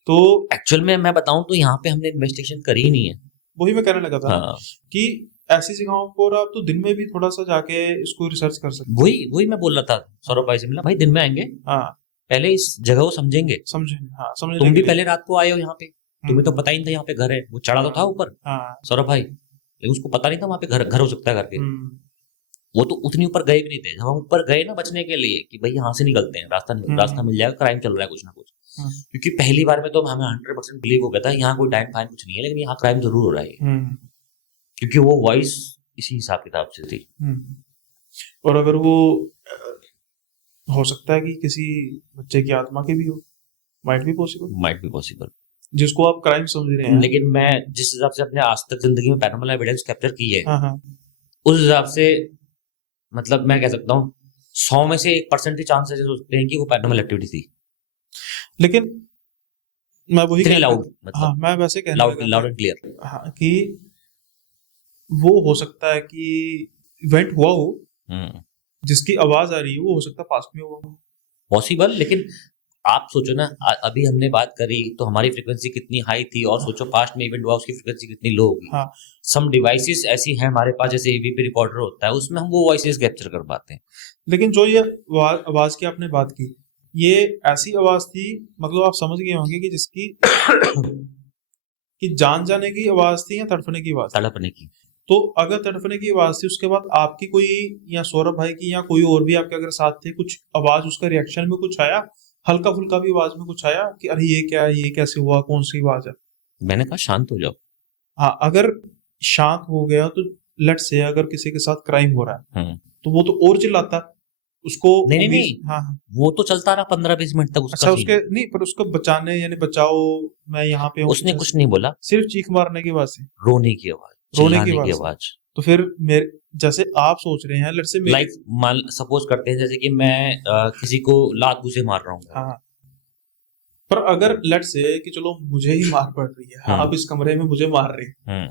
तो एक्चुअल में मैं बताऊं तो यहाँ पे हमने इन्वेस्टिगेशन करी ही नहीं है, वही मैं कहने लगा था कि ऐसी जगहों पर आप तो दिन में भी थोड़ा सा जाके इसको रिसर्च कर सकते। वही मैं बोल रहा था सौरभ भाई से, मिला भाई दिन में आएंगे, हाँ पहले इस जगह को समझेंगे, हाँ समझने। तुम भी पहले रात को आए हो यहाँ पे, तुम्हें तो पता ही नहीं था यहाँ पे घर है, वो चढ़ा तो था ऊपर सौरभ भाई, लेकिन उसको पता नहीं था वहां पे घर हो सकता है करके। वो तो उतनी ऊपर गए भी नहीं थे, हम ऊपर गए ना बचने के लिए कि भाई यहाँ से निकलते हैं, रास्ता मिल जाएगा, क्राइम चल रहा है कुछ ना कुछ। क्योंकि पहली बार में तो हमें 100% बिलीव हो गया था यहाँ कोई डाइन फाइन कुछ नहीं है, लेकिन यहाँ क्राइम जरूर हो रहा है, क्योंकि वो वॉइस इसी हिसाब किताब से थी। और अगर वो हो सकता है कि किसी बच्चे की आत्मा के भी हो, माइट बी पॉसिबल, जिसको आप क्राइम समझ रहे हैं। लेकिन मैं जिस हिसाब से अपने आज तक जिंदगी में पैरानॉर्मल एविडेंस कैप्चर की है, उस हिसाब से मतलब मैं कह सकता हूँ 100 में से 1% ही चांसेस होते हैं कि वो पैरानॉर्मल एक्टिविटी थी। लेकिन मैं वही इतनी कहना लाउड, हाँ मतलब मैं वैसे कहने लाउड लगा था लाउड एंड क्लियर। हाँ कि वो हो सकता है कि इवेंट हुआ हो जिसकी आवाज आ रही है वो हो सकता है पास्ट में हुआ हो। पॉसिबल, लेकिन आप सोचो ना, अभी हमने बात करी तो हमारी फ्रीक्वेंसी कितनी हाई थी, और सोचो पास्ट में इवेंट हुआ उसकी फ्रीक्वेंसी कितनी लो होगी। हाँ सम डिवाइसेस ऐसी हैं हमारे पास, जैसे एवीपी रिकॉर्डर होता है, उसमें हम वो वॉइसेस कैप्चर कर पाते हैं। लेकिन जो ये आवाज की आपने बात की, ये ऐसी आवाज थी, मतलब आप समझ गए होंगे कि जिसकी कि जान जाने की आवाज थी या तड़पने की आवाज थी। तड़पने की। तो अगर तड़पने की आवाज थी, उसके बाद आपकी कोई या सौरभ भाई की या कोई और भी आपके अगर साथ थे, कुछ आवाज उसका रिएक्शन में कुछ आया, हल्का फुल्का भी आवाज में कुछ आया कि अरे ये क्या है, ये कैसे हुआ, कौन सी आवाज है? मैंने कहा शांत हो जाओ। हाँ, अगर शांत हो गया तो लेट्स से अगर किसी के साथ क्राइम हो रहा है तो वो तो और चिल्लाता उसको। नहीं नहीं, हाँ हाँ, वो तो चलता रहा 15-20 मिनट तक, उसका अच्छा सीन। उसके नहीं, पर उसको बचाने यानी बचाओ, मैं यहाँ पे हूँ, उसने जैसे कुछ नहीं बोला, सिर्फ चीख मारने की आवाज से, रोने की आवाज, रोने की चिल्लाने की आवाज से। आवाज। तो फिर मेरे जैसे आप सोच रहे हैं, लेट्स से मेरी लाइक मान सपोज करते हैं जैसे कि मैं किसी को लात घूसे मार रहा हूँ। हाँ, पर अगर लेट्स से कि चलो मुझे ही मार पड़ रही है, आप इस कमरे में मुझे मार रही है,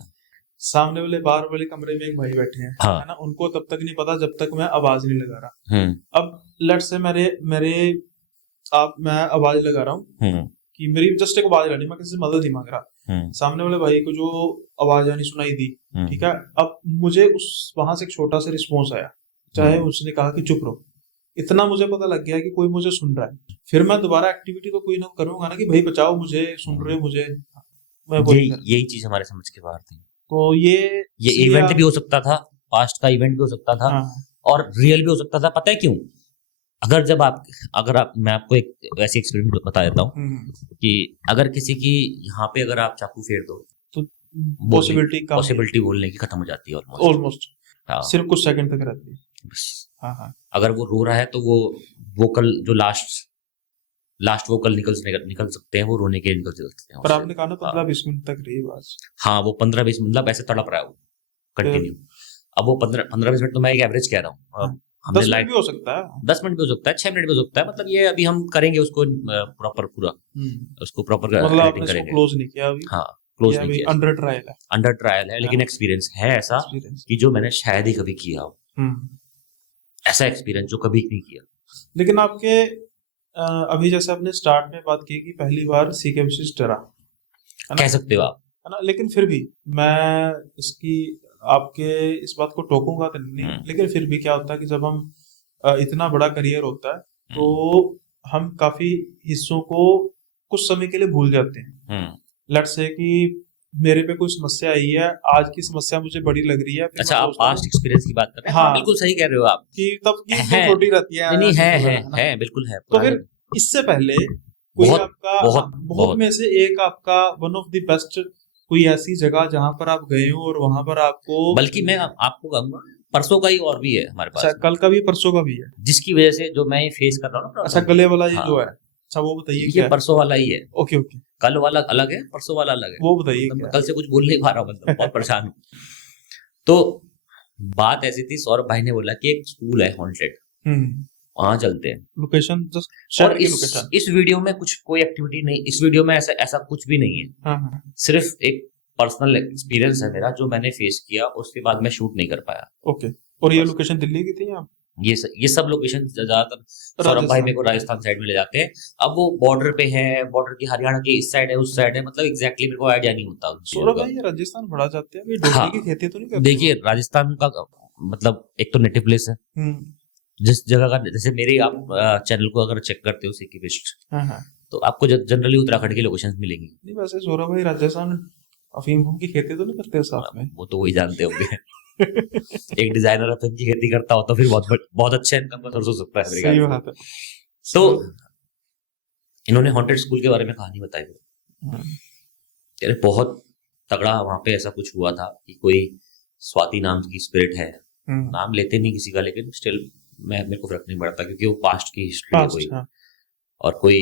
सामने वाले बाहर वाले कमरे में एक भाई बैठे हैं, हाँ। है ना, उनको तब तक नहीं पता जब तक मैं आवाज नहीं लगा रहा। अब लेट्स से मेरे मेरे आप मैं आवाज लगा रहा हूँ कि मेरी जस्ट एक आवाज लगी, मैं किसी से मदद नहीं मांग रहा, सामने वाले भाई को जो आवाज आनी सुनाई दी, ठीक है, अब मुझे उस वहां से एक छोटा सा रिस्पॉन्स आया, चाहे उसने कहा कि चुप रहो, इतना मुझे पता लग गया कि कोई मुझे सुन रहा है, फिर मैं दोबारा एक्टिविटी तो कोई ना करूंगा ना कि भाई बचाओ मुझे, सुन रहे हो मुझे, मैं यही चीज हमारे समझ के बाहर थी। तो ये इवेंट भी हो सकता था, पास्ट का इवेंट भी हो सकता था, और रियल भी हो सकता था। पता है क्यों? अगर आप मैं आपको एक वैसी एक्सपीरियंस बता देता हूँ कि अगर किसी की यहाँ पे अगर आप चाकू फेर दो तो पॉसिबिलिटी बोलने की खत्म हो जाती है ऑलमोस्ट। सिर्फ कुछ सेकंड तक रहती है बस। हाँ। अगर वो रो रहा है तो वो वोकल जो लास्ट वोकल निकल सकते हैं, वो रोने के निकल सकते हैं। पर आपने कहा ना 15-20 मिनट तक रही आवाज। हाँ, वो 15-20 मतलब ऐसे तड़प रहा है वो कंटिन्यू। अब वो 15-20 मिनट तो मैं एक एवरेज कह रहा हूँ। हमने 10 मिनट भी हो सकता है, 10 मिनट भी हो सकता है, 6 मिनट भी हो सकता है, मतलब ये अभी हम करेंगे उसको पूरा उसको प्रॉपर मतलब आपने एडिटिंग करेंगे। क्लोज नहीं किया अभी? हाँ, क्लोज नहीं किया, अंडर ट्रायल है, लेकिन एक्सपीरियंस है ऐसा कि जो मैंने शायद ही कभी किया हो, ऐसा एक्सपीरियंस जो कभी नहीं किया। लेकिन आपके अभी जैसे आपने स्टार्ट में बात की कि पहली बार सीके विशिष्ट डरा, कह सकते हो आप, है ना, लेकिन फिर भी मैं इसकी आपके इस बात को टोकूंगा तो नहीं, लेकिन फिर भी क्या होता है कि जब हम इतना बड़ा करियर होता है तो हम काफी हिस्सों को कुछ समय के लिए भूल जाते हैं। लेट्स से कि मेरे पे कोई समस्या आई है, आज की समस्या मुझे बड़ी लग रही है। अच्छा, आप पास्ट एक्सपीरियंस की बात कर रहे हैं? हाँ, बिल्कुल सही कह रहे हो आप कि तब की छोटी रहती है। नहीं, है बिल्कुल है। तो फिर इससे पहले कोई आपका बहुत में से एक आपका वन ऑफ द बेस्ट कोई ऐसी जगह जहां पर आप गए हो और वहां पर आपको, बल्कि मैं आपको कहूंगा परसों का ही और भी है हमारे पास। कल का भी, परसों का भी है, जिसकी वजह से जो मैं फेस कर रहा हूँ ना। अच्छा, गले वाला ये जो है, अच्छा वो बताइए। ये परसों वाला ही है। ओके, कल वाला अलग है, परसों वाला अलग है। वो बताइए। मतलब कल से कुछ बोल नहीं पा रहा हूँ, मतलब बहुत परेशान हूँ। तो बात ऐसी थी, सौरभ भाई ने बोला कि एक स्कूल है हॉन्टेड, वहां चलते हैं। लोकेशन और इस वीडियो में कुछ कोई एक्टिविटी नहीं, इस वीडियो में ऐसा कुछ भी नहीं है। सिर्फ एक पर्सनल एक्सपीरियंस है मेरा जो मैंने फेस किया, उसके बाद मैं शूट नहीं कर पाया। ओके। और ये लोकेशन दिल्ली की थी? आप ये सब लोकेशन ज्यादातर सौरभ भाई मेरे को राजस्थान साइड में ले जाते हैं। अब वो बॉर्डर पे है, बॉर्डर की हरियाणा की इस साइड है, उस साइड है, मतलब एग्जैक्टली मेरे को आइडिया नहीं होता। सौरभ भाई ये राजस्थान बड़ा जाते हैं, ये डोकी की खेती तो नहीं करते? देखिए, राजस्थान का मतलब एक तो नेटिव प्लेस है, जिस जगह का, जैसे मेरे आप चैनल को अगर चेक करते हो सीके विस्ट, तो आपको जनरली उत्तराखंड की लोकेशंस मिलेंगी। नहीं, वैसे सौरभ भाई राजस्थान अफीम की खेती तो नहीं करते साथ में? वो तो वही जानते होंगे। एक डिजाइनर अफीम की खेती करता हो तो फिर बहुत अच्छा इनकम का सोर्स हो सकता है। सही बात है। तो इन्होंने हॉन्टेड स्कूल के बारे में कहानी बताई, बहुत तगड़ा। वहां पे ऐसा कुछ हुआ था कि कोई स्वाति नाम की स्पिरिट है, नाम लेते नहीं किसी का, लेकिन स्टिल मेरे को फर्क नहीं पड़ता क्योंकि वो पास्ट की हिस्ट्री है कोई। और कोई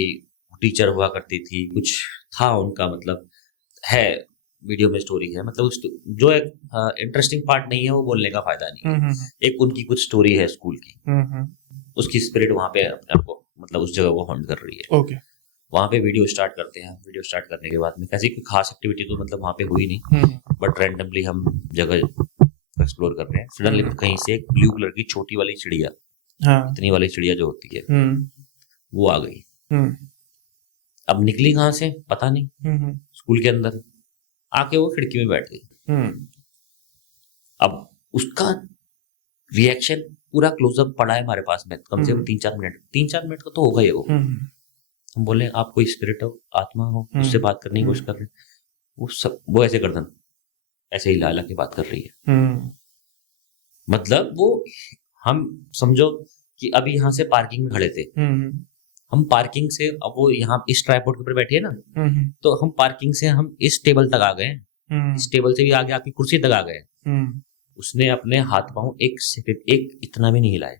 टीचर हुआ करती थी, कुछ था उनका, मतलब है वीडियो में स्टोरी है, मतलब जो एक इंटरेस्टिंग पार्ट नहीं है वो बोलने का फायदा नहीं है। एक उनकी कुछ स्टोरी है स्कूल की, उसकी स्पिरिट वहां पे अपने को, मतलब उस जगह को हॉन्ट कर रही है। ओके। वहाँ पे वीडियो स्टार्ट करते हैं। वीडियो स्टार्ट करने के बाद में कैसी कोई खास एक्टिविटी तो मतलब वहाँ पे हुई नहीं, बट रैंडमली हम जगह एक्सप्लोर कर रहे हैं। सडनली कहीं से एक ब्लू कलर की छोटी वाली चिड़िया, इतनी वाली चिड़िया जो होती है, वो आ गई। अब निकली कहाँ से पता नहीं, स्कूल के अंदर आके वो खिड़की में बैठ गई। अब उसका रिएक्शन पूरा क्लोजअप पड़ा है हमारे पास में, कम से कम 3-4 मिनट का तो होगा ही वो। हम बोले आप कोई स्पिरिट हो, आत्मा हो, उससे बात करने की कोशिश कर रहे हैं। वो ऐसे गर्दन ऐसे ही ला के बात कर रही है। मतलब वो, हम समझो कि अभी यहाँ से पार्किंग में खड़े थे, हम पार्किंग से, अब वो यहाँ इस ट्राइपॉड के ऊपर बैठी है ना, तो हम पार्किंग से हम इस टेबल तक आ गए, इस टेबल से भी आगे आपकी कुर्सी तक आ गए। उसने अपने हाथ पांव एक सेकंड एक इतना भी नहीं हिलाए।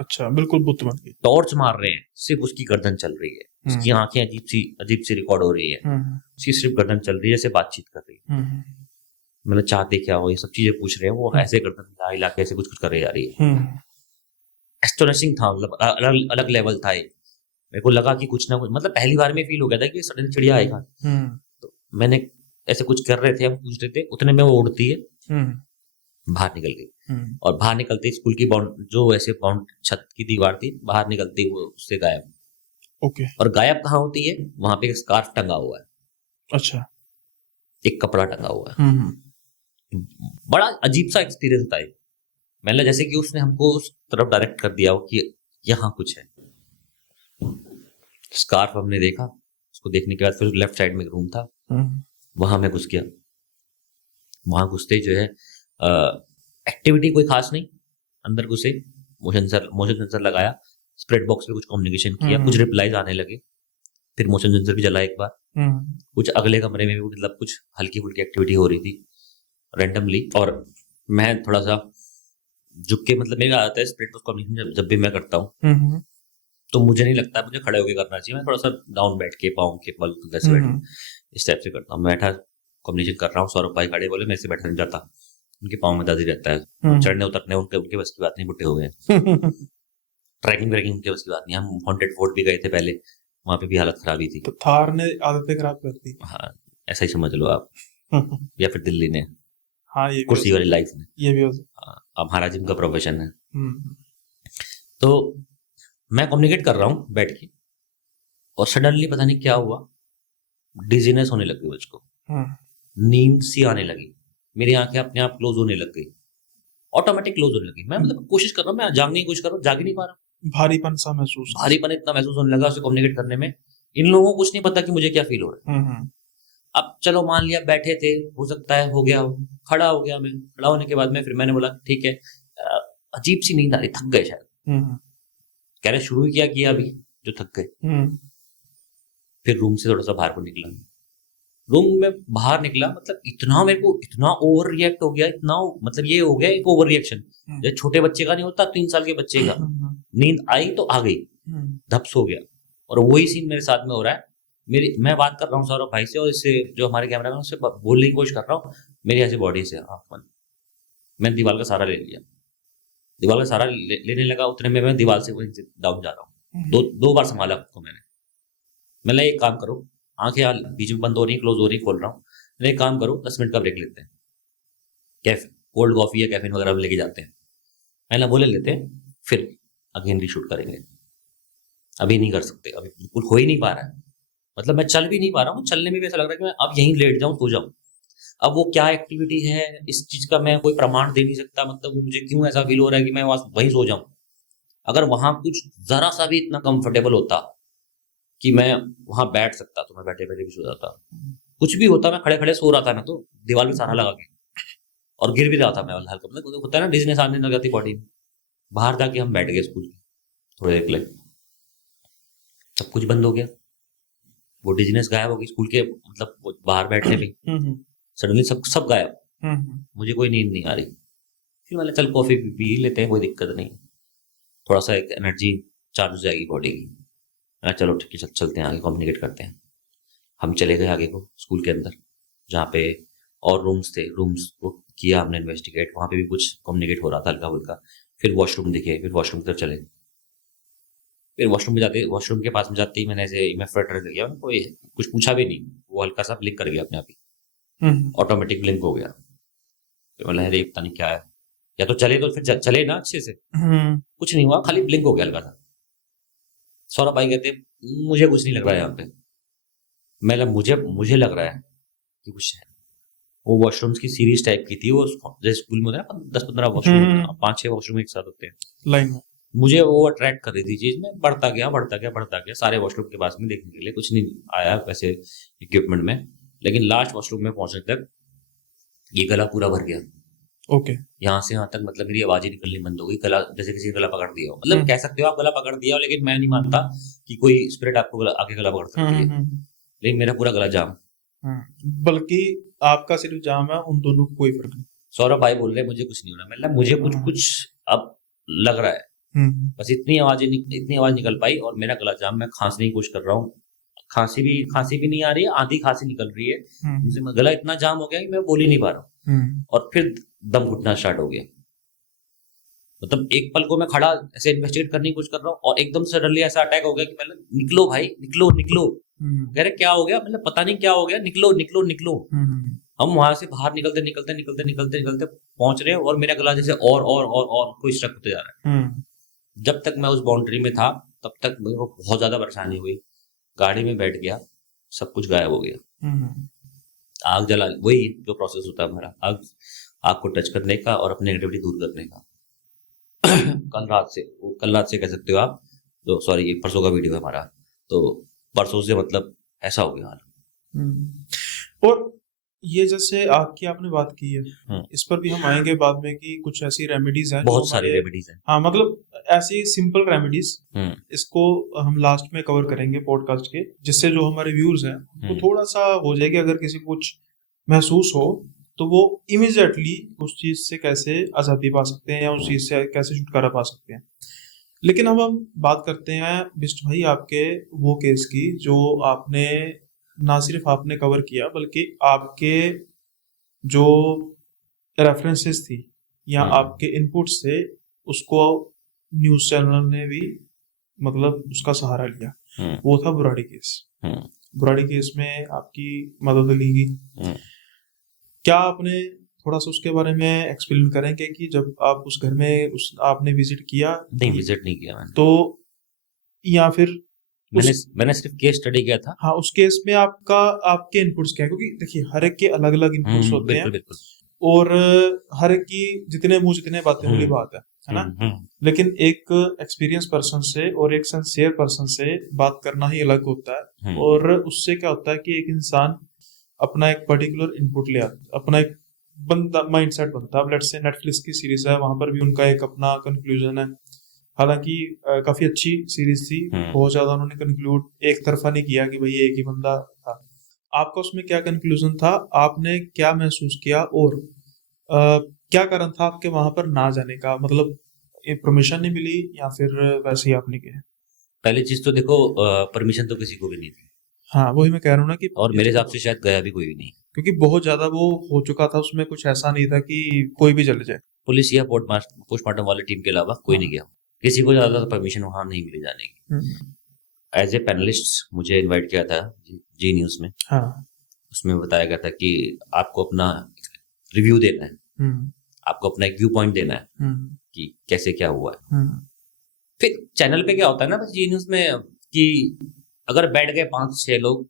अच्छा, बिल्कुल बुत बन गई। टॉर्च मार रहे हैं, सिर्फ उसकी गर्दन चल रही है, उसकी आंखें अजीब सी रिकॉर्ड हो रही है, उसकी सिर्फ गर्दन चल रही है, जैसे बातचीत कर रही है। मतलब चाहते क्या हो, ये सब चीजें पूछ रहे हैं, वो ऐसे गर्दन हिला के ऐसे कुछ कर रही जा रही है। एस्टोनिशिंग था, मतलब अलग लेवल था ये। मेरे को लगा कि कुछ ना कुछ, मतलब पहली बार में फील हो गया था कि सडन चिड़िया आएगा। तो मैंने ऐसे कुछ कर रहे थे, हम पूछ रहे थे, उतने में वो उड़ती है, बाहर निकल गई। और बाहर निकलते स्कूल की जो ऐसे छत की दीवार थी, बाहर निकलते वो उससे गायब। ओके। और गायब कहाँ होती है, वहां पे एक स्कार्फ टंगा हुआ है। अच्छा। एक कपड़ा टंगा हुआ है। बड़ा अजीब सा एक्सपीरियंस था ये। मतलब जैसे कि उसने हमको उस तरफ डायरेक्ट कर दिया हो कि यहाँ कुछ है। स्कार्फ हमने देखा, उसको देखने के बाद फिर लेफ्ट साइड में एक रूम था, वहां मैं घुस गया। वहां घुसते जो है एक्टिविटी कोई खास नहीं, अंदर घुसे, मोशन सेंसर लगाया, स्प्रेड बॉक्स पे कुछ कम्युनिकेशन किया, कुछ रिप्लाईज आने लगे, फिर मोशन सेंसर भी चला एक बार, कुछ अगले कमरे में भी मतलब कुछ हल्की फुल्की एक्टिविटी हो रही थी रैंडमली। और मैं थोड़ा सा झुक के, मतलब मेरी आदत है स्प्रेड बॉक्स कम्युनिकेशन जब भी मैं करता हूँ तो मुझे नहीं लगता मुझे खड़े होकर करना चाहिए, मैं थोड़ा सा डाउन बैठ के पाँव के बल जैसे बैठ इस टाइप से करता हूँ। बैठा कम्युनिकेशन कर रहा हूँ, सौरभ भाई खड़े, बोले मेरे से बैठा नहीं जाता, उनके पाँव में दादी रहता है, चढ़ने उतरने उनके बस की बात नहीं, बुढ़े हो गए। ट्रैकिंग उनके बस की बात नहीं। हम हॉन्टेड फोर्ट भी गए थे पहले, वहां पे भी हालत खराब ही थी। तो थार ने आदतें खराब कर दी। हाँ, ऐसा ही समझ लो आप। या फिर दिल्ली ने, हाँ, ये कुर्सी वाली लाइफ ने, ये भी हो सकता। हाँ, अब हमारा जिम का प्रोफेशन है। तो मैं कम्युनिकेट कर रहा हूँ बैठ के, और सडनली पता नहीं क्या हुआ, डिजीनेस होने लग गई मुझको, नींद सी आने लगी, मेरी आंखें अपने आप क्लोज होने लग गई, ऑटोमेटिक क्लोज होने लगी। मैं मतलब कोशिश कर रहा हूँ, मैं जागने की कोशिश कर रहा हूँ, जाग ही नहीं पा रहा। भारीपन सा महसूस, भारीपन इतना महसूस होने लगा उससे कम्युनिकेट करने में। इन लोगों को कुछ नहीं पता कि मुझे क्या फील हो रहा है। अब चलो मान लिया बैठे थे, हो सकता है हो गया हो, खड़ा हो गया मैं। खड़ा होने के बाद में फिर मैंने बोला ठीक है, अजीब सी नींद आ रही, थक गए शायद। कह रहे शुरू ही किया अभी जो थक गए। फिर रूम से थोड़ा सा बाहर को निकला, रूम में बाहर निकला, मतलब इतना मेरे को इतना ओवर रिएक्ट हो गया, इतना मतलब ये हो गया एक ओवर रिएक्शन, जैसे छोटे बच्चे का नहीं होता, 3 साल के बच्चे का। नींद आई तो आ गई, धप्स हो गया। और वही सीन मेरे साथ में हो रहा है। मैं बात कर रहा हूँ सौरभ भाई से, और इससे जो हमारे कैमरा मैन उससे बोलने की कोशिश कर रहा हूँ, मेरी ऐसी बॉडी से मैंने दीवार का सहारा ले लिया। दीवार का सहारा लेने लगा, उतने में मैं दीवार से डाउन जा रहा हूँ। दो बार संभाला खुद को मैंने एक काम करो, आंखें बीच में बंद हो रही, क्लोज हो रही, खोल रहा हूँ, एक काम करो 10 मिनट का ब्रेक लेते हैं, कोल्ड कॉफी या कैफीन वगैरह लेके जाते हैं, पहला बोले लेते हैं, फिर अगेन रीशूट करेंगे। अभी नहीं कर सकते, अभी बिल्कुल हो ही नहीं पा रहा है। मतलब मैं चल भी नहीं पा रहा हूँ, चलने में भी ऐसा लग रहा है कि मैं अब यहीं लेट जाऊं, सो जाऊं। अब वो क्या एक्टिविटी है इस चीज का मैं कोई प्रमाण दे नहीं सकता, मतलब मुझे क्यों ऐसा फील हो रहा है कि मैं वहीं सो जाऊं। अगर वहां कुछ जरा सा भी इतना कंफर्टेबल होता कि मैं वहां बैठ सकता तो मैं बैठे बैठे भी सो जाता। कुछ भी होता, मैं खड़े खड़े सो रहा था, मैं तो दीवार में सहारा लगा के, और गिर भी रहा था मैं हल्का, मतलब होता है ना डिजीनेस आने लग जाती बॉडी में। बाहर जाके हम बैठ गए स्कूल थोड़ी देर के लिए, सब कुछ बंद हो गया, वो डिजीनेस गायब हो गई स्कूल के, मतलब बाहर बैठने में सडनली सब गायब। मुझे कोई नींद नहीं आ रही। फिर मैंने चल कॉफी पी लेते हैं, कोई दिक्कत नहीं, थोड़ा सा एक एनर्जी चार्ज हो जाएगी बॉडी की। चलो ठीक है, चलते हैं आगे, कम्युनिकेट करते हैं। हम चले गए आगे को स्कूल के अंदर, जहाँ पे और रूम्स थे, रूम्स को किया हमने इन्वेस्टिगेट, वहाँ पे भी कुछ कम्युनिकेट हो रहा था हल्का फुल्का। फिर वॉशरूम दिखे, फिर वॉशरूम की तरफ चले। फिर वॉशरूम के पास में जाते ही मैंने ऐसे मैं फ्लटर कर गया, कोई कुछ पूछा भी नहीं, वो हल्का सा ब्लिंक कर गया अपने आप ही, ऑटोमेटिक ब्लिंक हो गया। फिर मैं अरे पता नहीं क्या है, या तो चले तो फिर चले ना अच्छे से, कुछ नहीं हुआ, खाली ब्लिंक हो गया हल्का सा। सौरभ भाई कहते मुझे कुछ नहीं लग रहा है यहाँ पे। मैं मुझे लग रहा है कि कुछ है। वो वॉशरूम्स की सीरीज टाइप की थी, वो जैसे स्कूल में होता है ना 10-15 वॉशरूम, 5-6 वॉशरूम एक साथ होते हैं लाइन में। मुझे वो अट्रैक्ट कर रही थी चीज में, बढ़ता गया सारे वॉशरूम के पास में देखने के लिए, कुछ नहीं आया वैसे इक्विपमेंट में। लेकिन लास्ट वॉशरूम में पहुंचने तक ये गला पूरा भर गया। ओके। यहाँ से यहाँ तक मतलब मेरी आवाज ही निकलनी बंद हो गई, गला जैसे किसी ने गला पकड़ दिया हो, मतलब कह सकते हो आप गला पकड़ दिया हो, लेकिन मैं नहीं मानता कि कोई स्पिरिट आपको आगे गला पकड़ सकती है, लेकिन मेरा पूरा गला जाम। बल्कि आपका सिर्फ जाम है, उन दोनों को कोई फर्क नहीं। सौरभ भाई बोल रहे मुझे कुछ नहीं हो रहा, मतलब मुझे कुछ अब लग रहा है, बस इतनी आवाज निकल पाई और मेरा गला जाम, मैं खांसने की कोशिश कर रहा हूँ, खांसी भी नहीं आ रही है, आधी खांसी निकल रही है मुझे, गला इतना जाम हो गया कि मैं बोल ही नहीं पा रहा हूँ। और फिर दम घुटना स्टार्ट हो गया, मतलब एक पल को मैं खड़ा ऐसे इन्वेस्टिगेट करने की कोशिश कर रहा हूँ और एकदम सडनली ऐसा अटैक हो गया कि मतलब निकलो भाई, निकलो। कह रहे क्या हो गया, मतलब पता नहीं क्या हो गया, निकलो। हम वहां से बाहर निकलते पहुंच रहे हैं और मेरा गला जैसे और कोई स्ट्रक होते जा रहा है। जब तक मैं उस बाउंड्री में था तब तक मेरे को बहुत ज्यादा परेशानी हुई। गाड़ी में बैठ गया, सब कुछ गायब हो गया। आग जला, वही जो प्रोसेस होता है हमारा, आग को टच करने का और अपने नेगेटिविटी दूर करने का। कल रात से कह सकते हो आप, जो सॉरी ये परसों का वीडियो है हमारा, तो परसों से मतलब ऐसा हो गया हाल। और ये जैसे आग की आपने बात की है, इस पर भी हम आएंगे बाद में कि कुछ ऐसी रेमेडीज हैं, बहुत सारी रेमेडीज हैं। हाँ, मतलब ऐसी सिंपल रेमेडीज, इसको हम लास्ट में कवर करेंगे पॉडकास्ट के, जिससे जो हमारे व्यूअर्स हैं वो थोड़ा सा हो जाएगी, अगर किसी को कुछ महसूस हो तो वो इमीडिएटली उस चीज से कैसे आजादी पा सकते हैं या उस चीज से कैसे छुटकारा पा सकते हैं। लेकिन अब हम बात करते हैं बिष्ट भाई आपके वो केस की, जो आपने ना सिर्फ आपने कवर किया बल्कि आपके जो रेफरेंसेस थी या आपके इनपुट्स थे, उसको न्यूज चैनल ने भी मतलब उसका सहारा लिया। वो था बुराड़ी केस। बुराड़ी केस में आपकी मदद ली गई। क्या आपने थोड़ा सा उसके बारे में एक्सप्लेन करेंगे कि जब आप उस घर में आपने विजिट किया? नहीं, विजिट नहीं किया मैंने। तो या फिर मैंने सिर्फ केस स्टडी किया था। हाँ, उस केस में आपके इनपुट्स क्या है? क्योंकि देखिए हर एक के अलग अलग इनपुट्स होते हैं, बिल्कुल। और हर एक की जितने मुंह जितने बातें वाली बात है ना। लेकिन एक एक्सपीरियंस पर्सन से और एक सिंसियर पर्सन से बात करना ही अलग होता है। और उससे क्या होता है कि एक इंसान अपना एक पर्टिकुलर इनपुट ले आता, अपना एक बंदा माइंडसेट बनता है। अब लेट्स से नेटफ्लिक्स की सीरीज है, वहां पर भी उनका एक अपना कंक्लूजन है। हालांकि काफी अच्छी सीरीज थी, बहुत ज्यादा उन्होंने कंक्लूड एक तरफा नहीं किया कि भाई एक ही बंदा था। आपका उसमें क्या कंक्लूजन था, आपने क्या महसूस किया, और क्या कारण था आपके वहां पर ना जाने का? मतलब परमिशन नहीं मिली या फिर वैसे ही आपने किया? पहली चीज तो देखो, परमिशन तो किसी को भी नहीं थी। हाँ, वही मैं कह रहा हूँ ना कि, और मेरे हिसाब से शायद गया भी कोई भी नहीं, क्योंकि बहुत ज्यादा वो हो चुका था, उसमें कुछ ऐसा नहीं था कि कोई भी चले जाए। पुलिस या पोस्टमार्टम वाली टीम के अलावा कोई नहीं गया, किसी को ज्यादा परमिशन वहां नहीं मिली जाने की। एज ए पैनलिस्ट मुझे इनवाइट किया था जी न्यूज में। उसमें बताया गया था कि आपको अपना रिव्यू देना है, आपको अपना एक व्यू पॉइंट देना है कि कैसे क्या हुआ है। फिर चैनल पे क्या होता है ना जी न्यूज में, कि अगर बैठ गए 5-6 लोग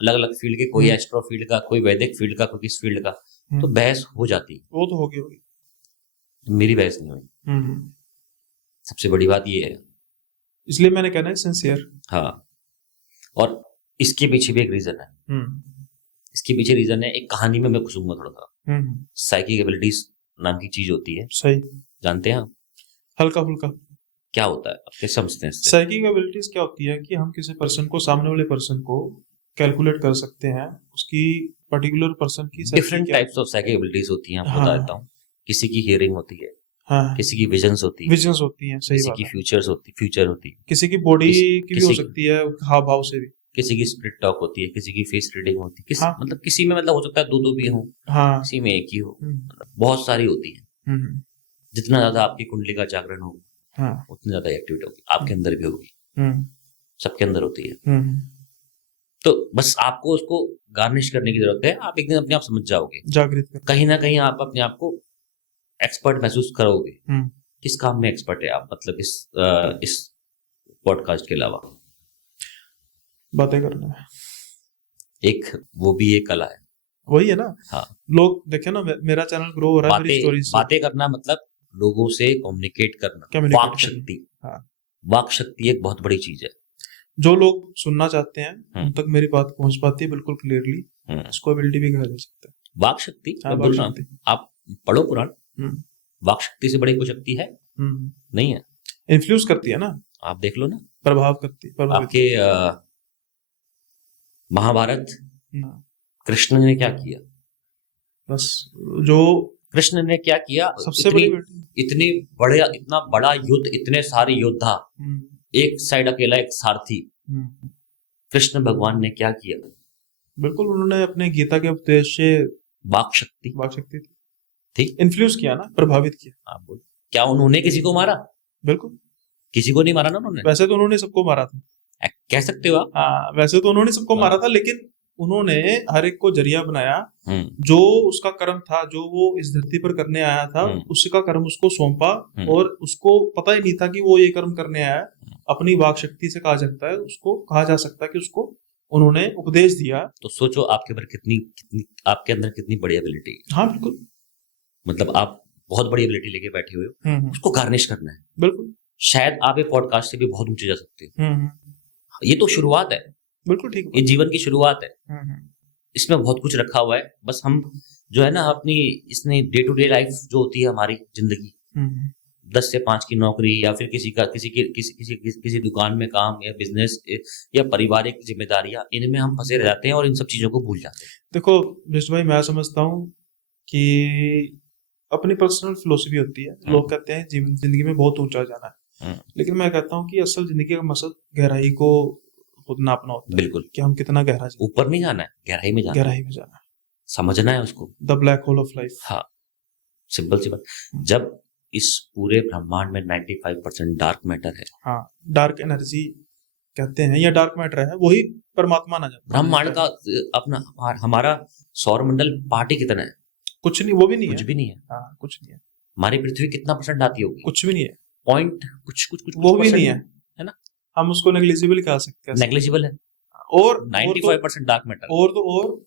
अलग अलग फील्ड के, कोई एस्ट्रो फील्ड का, कोई वैदिक फील्ड का, कोई किस फील्ड का, तो बहस हो जाती। वो तो होगी। मेरी बहस नहीं हुई। सबसे बड़ी बात ये है, इसलिए मैंने कहना है सिंसियर। हाँ, और इसके पीछे भी एक रीजन है। इसके पीछे रीजन है, एक कहानी में मैं घुसूंगा थोड़ा सा। साइकिक एबिलिटीज नाम की चीज होती है, सही जानते हैं आप? हल्का फुल्का क्या होता है, आप कैसे समझते हैं? साइकिक एबिलिटीज क्या होती है कि हम किसी पर्सन को, सामने वाले पर्सन को कैलकुलेट कर सकते हैं, उसकी पर्टिकुलर पर्सन की different types of psychic abilities होती हैं, आपको बता देता हूँ। किसी की हियरिंग होती है, किसी की विजन्स होती है, सही किसी की फ्यूचर होती है, किसी की बॉडी की भी हो सकती है, हाव भाव से भी, किसी की स्पिरिट टॉक होती है, किसी की फेस रीडिंग होती है, मतलब किसी में मतलब हो सकता है दो भी हो, किसी में एक ही हो, बहुत सारी होती है। जितना ज्यादा आपकी कुंडली का जागरण होगा, उतनी ज्यादा एक्टिविटी होगी, आपके अंदर भी होगी। सबके अंदर होती है। तो बस आपको उसको गार्निश करने की जरूरत है, आप एक दिन अपने आप समझ जाओगे, जागृत कर। कहीं ना कहीं आप अपने आप को एक्सपर्ट महसूस करोगे। किस काम में एक्सपर्ट है आप, मतलब इस पॉडकास्ट के अलावा? बातें करना है एक, वो भी एक कला है। वही है ना। हाँ, लोग देखे ना, मेरा चैनल ग्रो हो रहा है मेरी स्टोरीज से। बातें करना मतलब लोगों से कम्युनिकेट करना, वाक शक्ति। हाँ, वाक शक्ति एक बहुत बड़ी चीज है। जो लोग सुनना चाहते हैं उन तक मेरी बात पहुंच पाती है बिल्कुल क्लियरली। इसको एबिलिटी भी कहा जा सकता है, वाक शक्ति। हाँ, मैं बोल रहा हूँ, आप पढ़ो पुराण, वाक शक्ति से बड़ी कोई शक्ति है नहीं है। इन्फ्लुएंस करती है ना, आप देख लो ना, प्रभाव करती है। आपके महाभारत, कृष्ण ने क्या किया? बस जो कृष्ण ने क्या किया, सबसे इतना बड़ा युद्ध, इतने सारे योद्धा, एक साइड अकेला एक सारथी, कृष्ण भगवान ने क्या किया? बिल्कुल, उन्होंने अपने गीता के उपदेश से वाक शक्ति थी, इन्फ्लुएंस किया ना, प्रभावित किया। आप बोल, क्या उन्होंने किसी को मारा? बिल्कुल, किसी को नहीं मारा ना उन्होंने। वैसे तो उन्होंने सबको मारा था, कह सकते हो आप। हाँ, वैसे तो उन्होंने सबको मारा था, लेकिन उन्होंने हर एक को जरिया बनाया। जो उसका कर्म था, जो वो इस धरती पर करने आया था, उसका कर्म उसको सौंपा, और उसको पता ही नहीं था कि वो ये कर्म करने आया है। अपनी वाक शक्ति से कहा जाता है, उसको कहा जा सकता है कि उसको उन्होंने उपदेश दिया। तो सोचो आपके अंदर कितनी बड़ी एबिलिटी है। हाँ बिल्कुल, मतलब आप बहुत बड़ी एबिलिटी लेके बैठे हुए हो, उसको गार्निश करना है। बिल्कुल, शायद आप एक पॉडकास्ट से भी बहुत ऊंचे जा सकते हो। ये तो शुरुआत है, बिल्कुल ठीक, ये जीवन की शुरुआत है। इसमें बहुत कुछ रखा हुआ है। बस हम जो है ना, अपनी इसने डे टू डे लाइफ जो होती है हमारी जिंदगी, 10 से 5 की नौकरी, या फिर किसी दुकान में काम, या बिजनेस, या पारिवारिक जिम्मेदारियां, इनमें हम फंसे रह जाते हैं और इन सब चीजों को भूल जाते हैं। देखो विष्णु भाई, मैं समझता हूँ कि अपनी पर्सनल फिलोसफी होती है। लोग कहते हैं जिंदगी में बहुत ऊंचा जाना है, लेकिन मैं कहता हूँ कि असल जिंदगी का मकसद गहराई को खुद नापना होता है। बिल्कुल, कि हम कितना गहरा, ऊपर नहीं जाना है, गहराई में जाना है, समझना है उसको, the black hole of life. हाँ, सिंपल सी बात। जब इस पूरे ब्रह्मांड में 95% डार्क मैटर है, हाँ, डार्क एनर्जी कहते हैं, या डार्क मैटर है, वही परमात्मा ना जाता। ब्रह्मांड का अपना हमारा सौरमंडल पार्टी कितना है? कुछ नहीं, वो भी नहीं, कुछ भी नहीं है। हाँ, कुछ नहीं है। हमारी पृथ्वी कितना परसेंट आती होगी? कुछ भी नहीं है, पॉइंट कुछ वो भी नहीं है ना। हम उसको नेग्लिजिबल कह सकते हैं, नेग्लिजिबल है। और 95% डार्क मैटर, और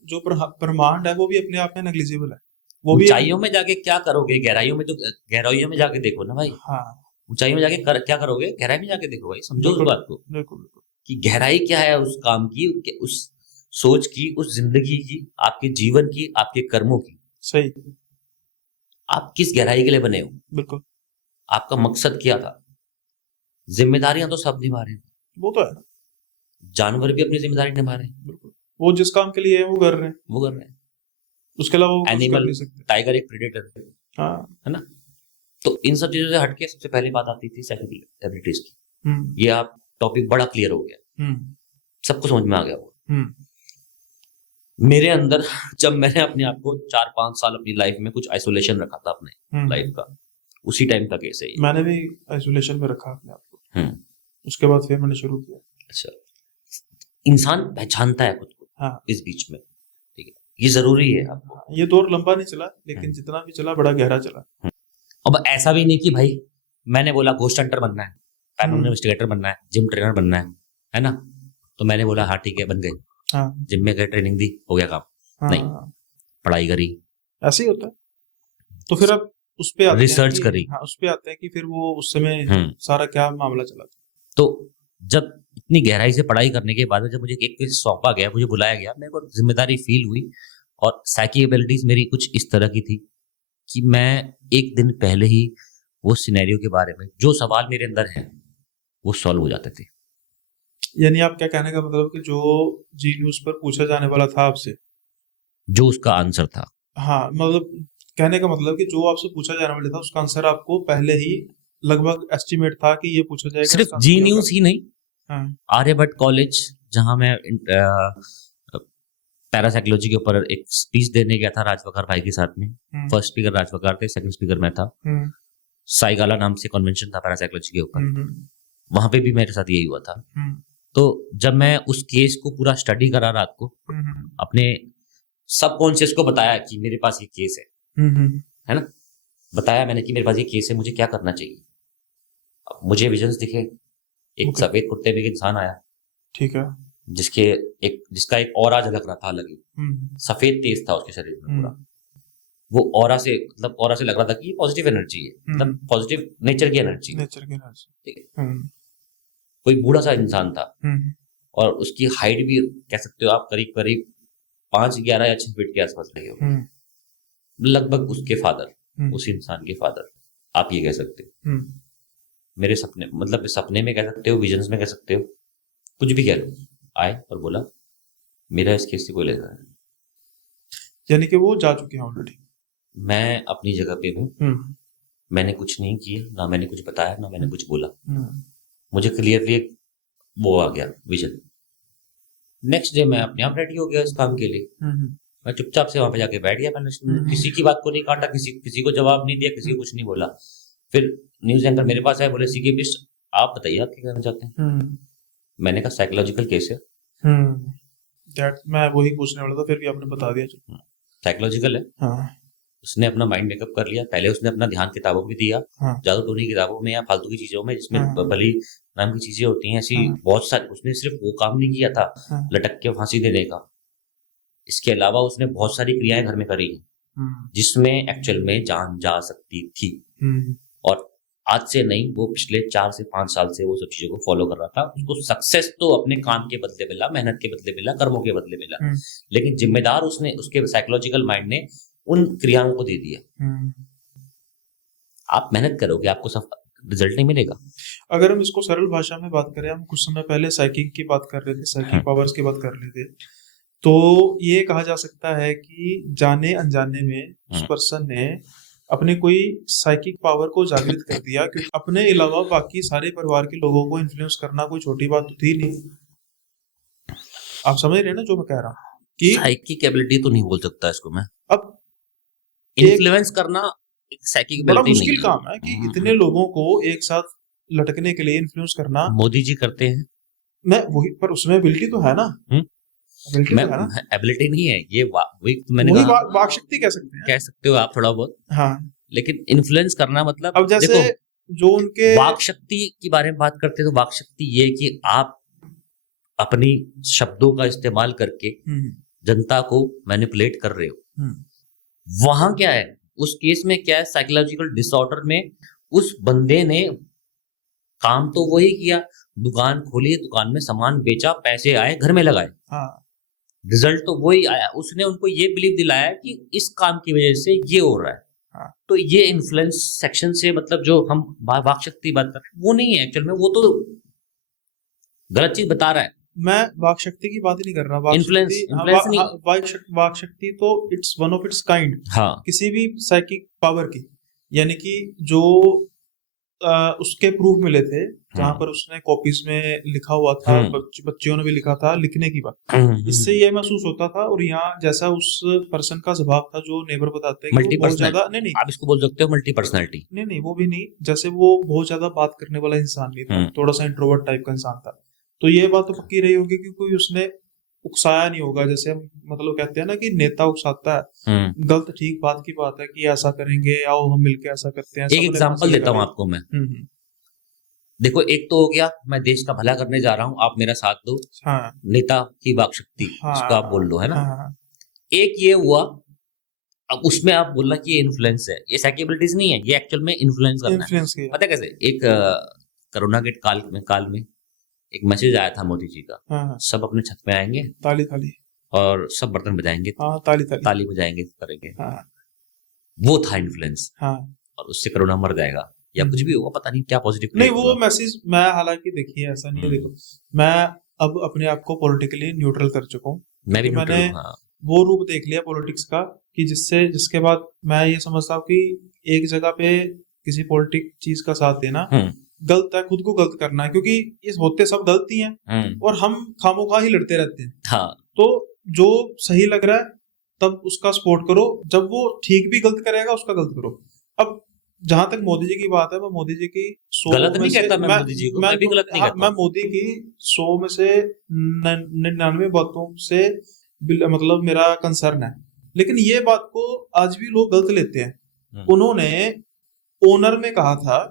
जो ब्रह्मांड है वो भी अपने आप में नेग्लिजिबल है। वो भी ऊंचाइयों में जाके क्या करोगे? गहराइयों में जाके देखो ना भाई। हाँ, ऊंचाई में जाके क्या करोगे? गहराई में जाके देखो भाई, समझो उस बात को। बिल्कुल, कि गहराई क्या है उस काम की, उस सोच की, उस जिंदगी की, आपके जीवन की, आपके कर्मों की। सही, आप किस गहराई के लिए बने हो? बिल्कुल, आपका मकसद क्या था? जिम्मेदारियां तो सब निभा रहे हैं, वो तो है, जानवर भी अपनी जिम्मेदारी निभा रहे हैं। बिल्कुल, वो जिस काम के लिए है वो कर रहे हैं, उसके अलावा वो एनिमल, टाइगर एक प्रेडेटर है। हाँ, है ना। तो इन सब चीजों से हटके सबसे पहली बात आती थी साइकोलॉजिकल एबिलिटीज की। ये आप टॉपिक बड़ा क्लियर हो गया, सबको समझ में आ गया होगा। मेरे अंदर जब मैंने अपने आप को 4-5 साल अपनी लाइफ में कुछ आइसोलेशन रखा था अपने लाइफ का, उसी टाइम का केस है ये। मैंने भी आइसोलेशन में रखा अपने आप को, उसके बाद फिर मैंने शुरू किया। अच्छा, इंसान पहचानता है खुद को। हाँ, इस बीच में, ठीक है, ये जरूरी है आपको। ये दौर लंबा नहीं चला, लेकिन जितना भी चला बड़ा गहरा चला। अब ऐसा भी नहीं कि भाई मैंने बोला घोस्ट हंटर बनना है, पैरानॉर्मल इन्वेस्टिगेटर बनना है, जिम ट्रेनर बनना है ना, तो मैंने बोला हाँ ठीक है, बन गए। हाँ, जिम में गए, ट्रेनिंग दी, हो गया काम। हाँ, नहीं, पढ़ाई करी, ऐसे ही होता है। तो फिर अब उस पे आते रिसर्च करी। हाँ, उस पे आते हैं कि फिर वो उस समय सारा क्या मामला चला था। तो जब इतनी गहराई से पढ़ाई करने के बाद जब मुझे एक सौंपा गया, मुझे बुलाया गया, मेरे को जिम्मेदारी फील हुई, और साइकी एबिलिटीज मेरी कुछ इस तरह की थी कि मैं एक दिन पहले ही वो सिनेरियो के बारे में, जो सवाल मेरे अंदर है, वो सॉल्व हो जाते थे। यानी आप क्या कहने का मतलब कि जो जी न्यूज पर पूछा जाने वाला था आपसे, जो उसका आंसर था, हाँ, मतलब कहने का मतलब कि जो आपसे पूछा जाने वाला था उसका आंसर आपको पहले ही लगभग एस्टिमेट था कि ये पूछा जाएगा। सिर्फ जी न्यूज ही नहीं, हाँ, आर्यभट्ट कॉलेज जहां मैं पैरासाइकोलॉजी के ऊपर एक स्पीच देने गया था राजवकार भाई के साथ में। फर्स्ट स्पीकर राजवकार थे, सेकंड स्पीकर मैं था। साइगाला नाम से कन्वेंशन था पैरासाइकोलॉजी के ऊपर। वहां पे भी मेरे साथ यही हुआ था। तो जब मैं उस केस को पूरा स्टडी करा रात को, अपने सबकॉन्शियस को बताया कि मेरे पास ये केस है ना, बताया मैंने कि मेरे पास ये केस है, मुझे क्या करना चाहिए। अब मुझे विजन्स दिखे, एक सफेद कुर्ते में एक इंसान आया, ठीक है, जिसका एक ऑरा झलक रहा था अलग ही, सफेद तेज था उसके शरीर में पूरा। वो ऑरा से लग रहा था कि ये पॉजिटिव एनर्जी है, मतलब पॉजिटिव नेचर की एनर्जी। ठीक है। कोई बूढ़ा सा इंसान था, और उसकी हाइट भी कह सकते हो आप करीब करीब 5, 11 या 6 फीट के आसपास रही हो, लगभग उसके फादर, उस इंसान के फादर आप ये कह सकते हो। मेरे सपने, मतलब सपने में कह सकते हो, विजन्स में कह सकते हो, कुछ भी कह लो, आए और बोला मेरा इस केस से कोई लेना है। यानी कि वो जा चुके हैं ऑलरेडी, मैं अपनी जगह पे हूँ, मैंने कुछ नहीं किया, ना मैंने कुछ बताया, ना मैंने कुछ बोला, मुझे क्लियरली एक वो आ गया विजन। नेक्स्ट डे मैं अपने आप रेडी हो गया इस काम के लिए। मैं चुपचाप से वहां पे जाके बैठ गया, मैंने किसी की बात को नहीं काटा, किसी को जवाब नहीं दिया, किसी को कुछ नहीं बोला। फिर न्यूज एंकर मेरे पास आए, बोले सीके बिस्ट आप बताइए आप क्या कहना चाहते हैं। मैंने कहा साइकोलॉजिकल केस है। मैं वही पूछने वाला था, फिर भी आपने बता दिया। साइकोलॉजिकल है। हाँ। उसने अपना माइंड मेकअप कर लिया। पहले उसने अपना ध्यान किताबों में दिया, जादू टोनी किताबों में या फालतू की चीजों में, जिसमें भली नाम की चीजें होती हैं ऐसी बहुत सारी। उसने सिर्फ वो काम नहीं किया था लटक के फांसी देने का, इसके अलावा उसने बहुत सारी क्रियाएं घर में करी जिसमें एक्चुअल में जान जा सकती थी। और आज से नहीं, वो पिछले 4 से 5 साल से वो सब चीजों को फॉलो कर रहा था। उसको सक्सेस तो अपने काम के बदले मिला, मेहनत के बदले मिला, कर्मों के बदले मिला, लेकिन जिम्मेदार उसने उसके साइकोलॉजिकल माइंड ने उन क्रियाओं को दे दिया। आप मेहनत करोगे, आपको रिजल्ट नहीं मिलेगा। अगर हम इसको सरल भाषा में बात करें, हम कुछ समय पहले साइकिक की बात कर रहे थे, साइकिक पावर्स की बात कर रहे थे, तो ये कहा जा सकता है कि जाने अनजाने में उस पर्सन ने अपने कोई साइकिक पावर को जागृत कर दिया, क्योंकि अपने अलावा बाकी सारे परिवार के लोगों को इन्फ्लुएंस करना कोई छोटी बात तो थी नहीं। आप समझ रहे हैं ना जो मैं कह रहा हूँ कि साइकिक एबिलिटी तो नहीं बोल सकता इसको मैं, अब इन्फ्लुएंस करना साइकिक बड़ा मुश्किल काम है कि इतने लोगों को एक साथ लटकने के लिए इन्फ्लुएंस करना। मोदी जी करते हैं, मैं वही, पर उसमें एबिलिटी तो है ना। एबिलिटी नहीं है ये, वही तो मैंने कहा, वाक शक्ति कह सकते हो आप थोड़ा बहुत। हाँ, लेकिन इन्फ्लुएंस करना मतलब, अब जैसे देखो, जो उनके वाक शक्ति के बारे में बात करते हैं, तो वाक शक्ति ये कि आप अपनी शब्दों का इस्तेमाल करके जनता को मैनिपुलेट कर रहे हो। वहां क्या है, उस केस में क्या है, साइकोलॉजिकल डिसऑर्डर में उस बंदे ने काम तो वही किया, दुकान खोली, दुकान में सामान बेचा, पैसे आए, घर में लगाए, रिजल्ट तो वही आया। उसने उनको ये बिलीव दिलाया कि इस काम की वजह से ये हो रहा है। तो ये इन्फ्लुएंस सेक्शन से मतलब जो हम वाक शक्ति बात कर रहे हैं वो नहीं है एक्चुअल में, वो तो गलत चीज बता रहा है। मैं वाक शक्ति की बात ही नहीं कर रहा। वाक शक्ति तो it's one of its kind किसी भी साइकिक पावर की, यानी कि जो उसके प्रूफ मिले थे, जहाँ पर उसने कॉपीज में लिखा हुआ था, बच्चियों ने भी लिखा था, लिखने की बात, इससे ये महसूस होता था। और यहाँ जैसा उस पर्सन का स्वभाव था, जो नेबर बताते हैं कि बहुत ज्यादा नहीं, आप इसको बोल सकते हो मल्टी पर्सनैलिटी, नहीं वो भी नहीं, जैसे वो बहुत ज्यादा बात करने वाला इंसान नहीं था, थोड़ा सा इंट्रोवर्ट टाइप का इंसान था। तो ये बात तो पक्की रही होगी कि कोई उसने उकसाया नहीं होगा, जैसे हम मतलब कहते हैं ना कि नेता उकसाता है, गलत ठीक बात की बात है कि ऐसा करेंगे, आओ हम मिलके ऐसा करते हैं। एक एग्जांपल देता हूँ आपको मैं। देखो, एक तो हो गया मैं देश का भला करने जा रहा हूँ, आप मेरा साथ दो, नेता की वाक शक्ति, इसको आप बोल लो, है ना। एक ये हुआ, अब उसमें आप बोलना कि ये इन्फ्लुएंस है, ये साइकिबिलिटीज नहीं है, ये एक्चुअल में इन्फ्लुएंस करना है। पता है कैसे, एक कोरोना के काल में एक मैसेज आया था मोदी जी का, सब अपने छत पे आएंगे, ताली ताली, और सब बर्तन बजाएंगे, ताली बजाएंगे, करेंगे। वो था इन्फ्लुएंस, और उससे कोरोना मर जाएगा या कुछ भी होगा, पता नहीं क्या पॉजिटिव नहीं। वो मैसेज मैं हालांकि देखिए ऐसा नहीं है, देखो मैं अब अपने आप को पॉलिटिकली न्यूट्रल कर चुका हूँ, मैं भी मैंने वो रूप देख लिया पॉलिटिक्स का कि जिसके बाद मैं ये समझता हूँ कि एक जगह पे किसी पॉलिटिक चीज का साथ देना गलत है, खुद को गलत करना है, क्योंकि इस होते सब गलती हैं और हम खामोखा ही लड़ते रहते हैं। तो जो सही लग रहा है तब उसका सपोर्ट करो, जब वो ठीक भी गलत करेगा उसका गलत करो। अब जहां तक मोदी जी की बात है, मैं मोदी जी की 100 गलत में नहीं से कहता मैं मोदी जी को, मैं भी गलत नहीं हाँ, कहता मैं हूँ। मोदी की 100 में से 99 बातों से मतलब मेरा कंसर्न है, लेकिन ये बात को आज भी लोग गलत लेते हैं। हम्म, उन्होंने ओनर में कहा था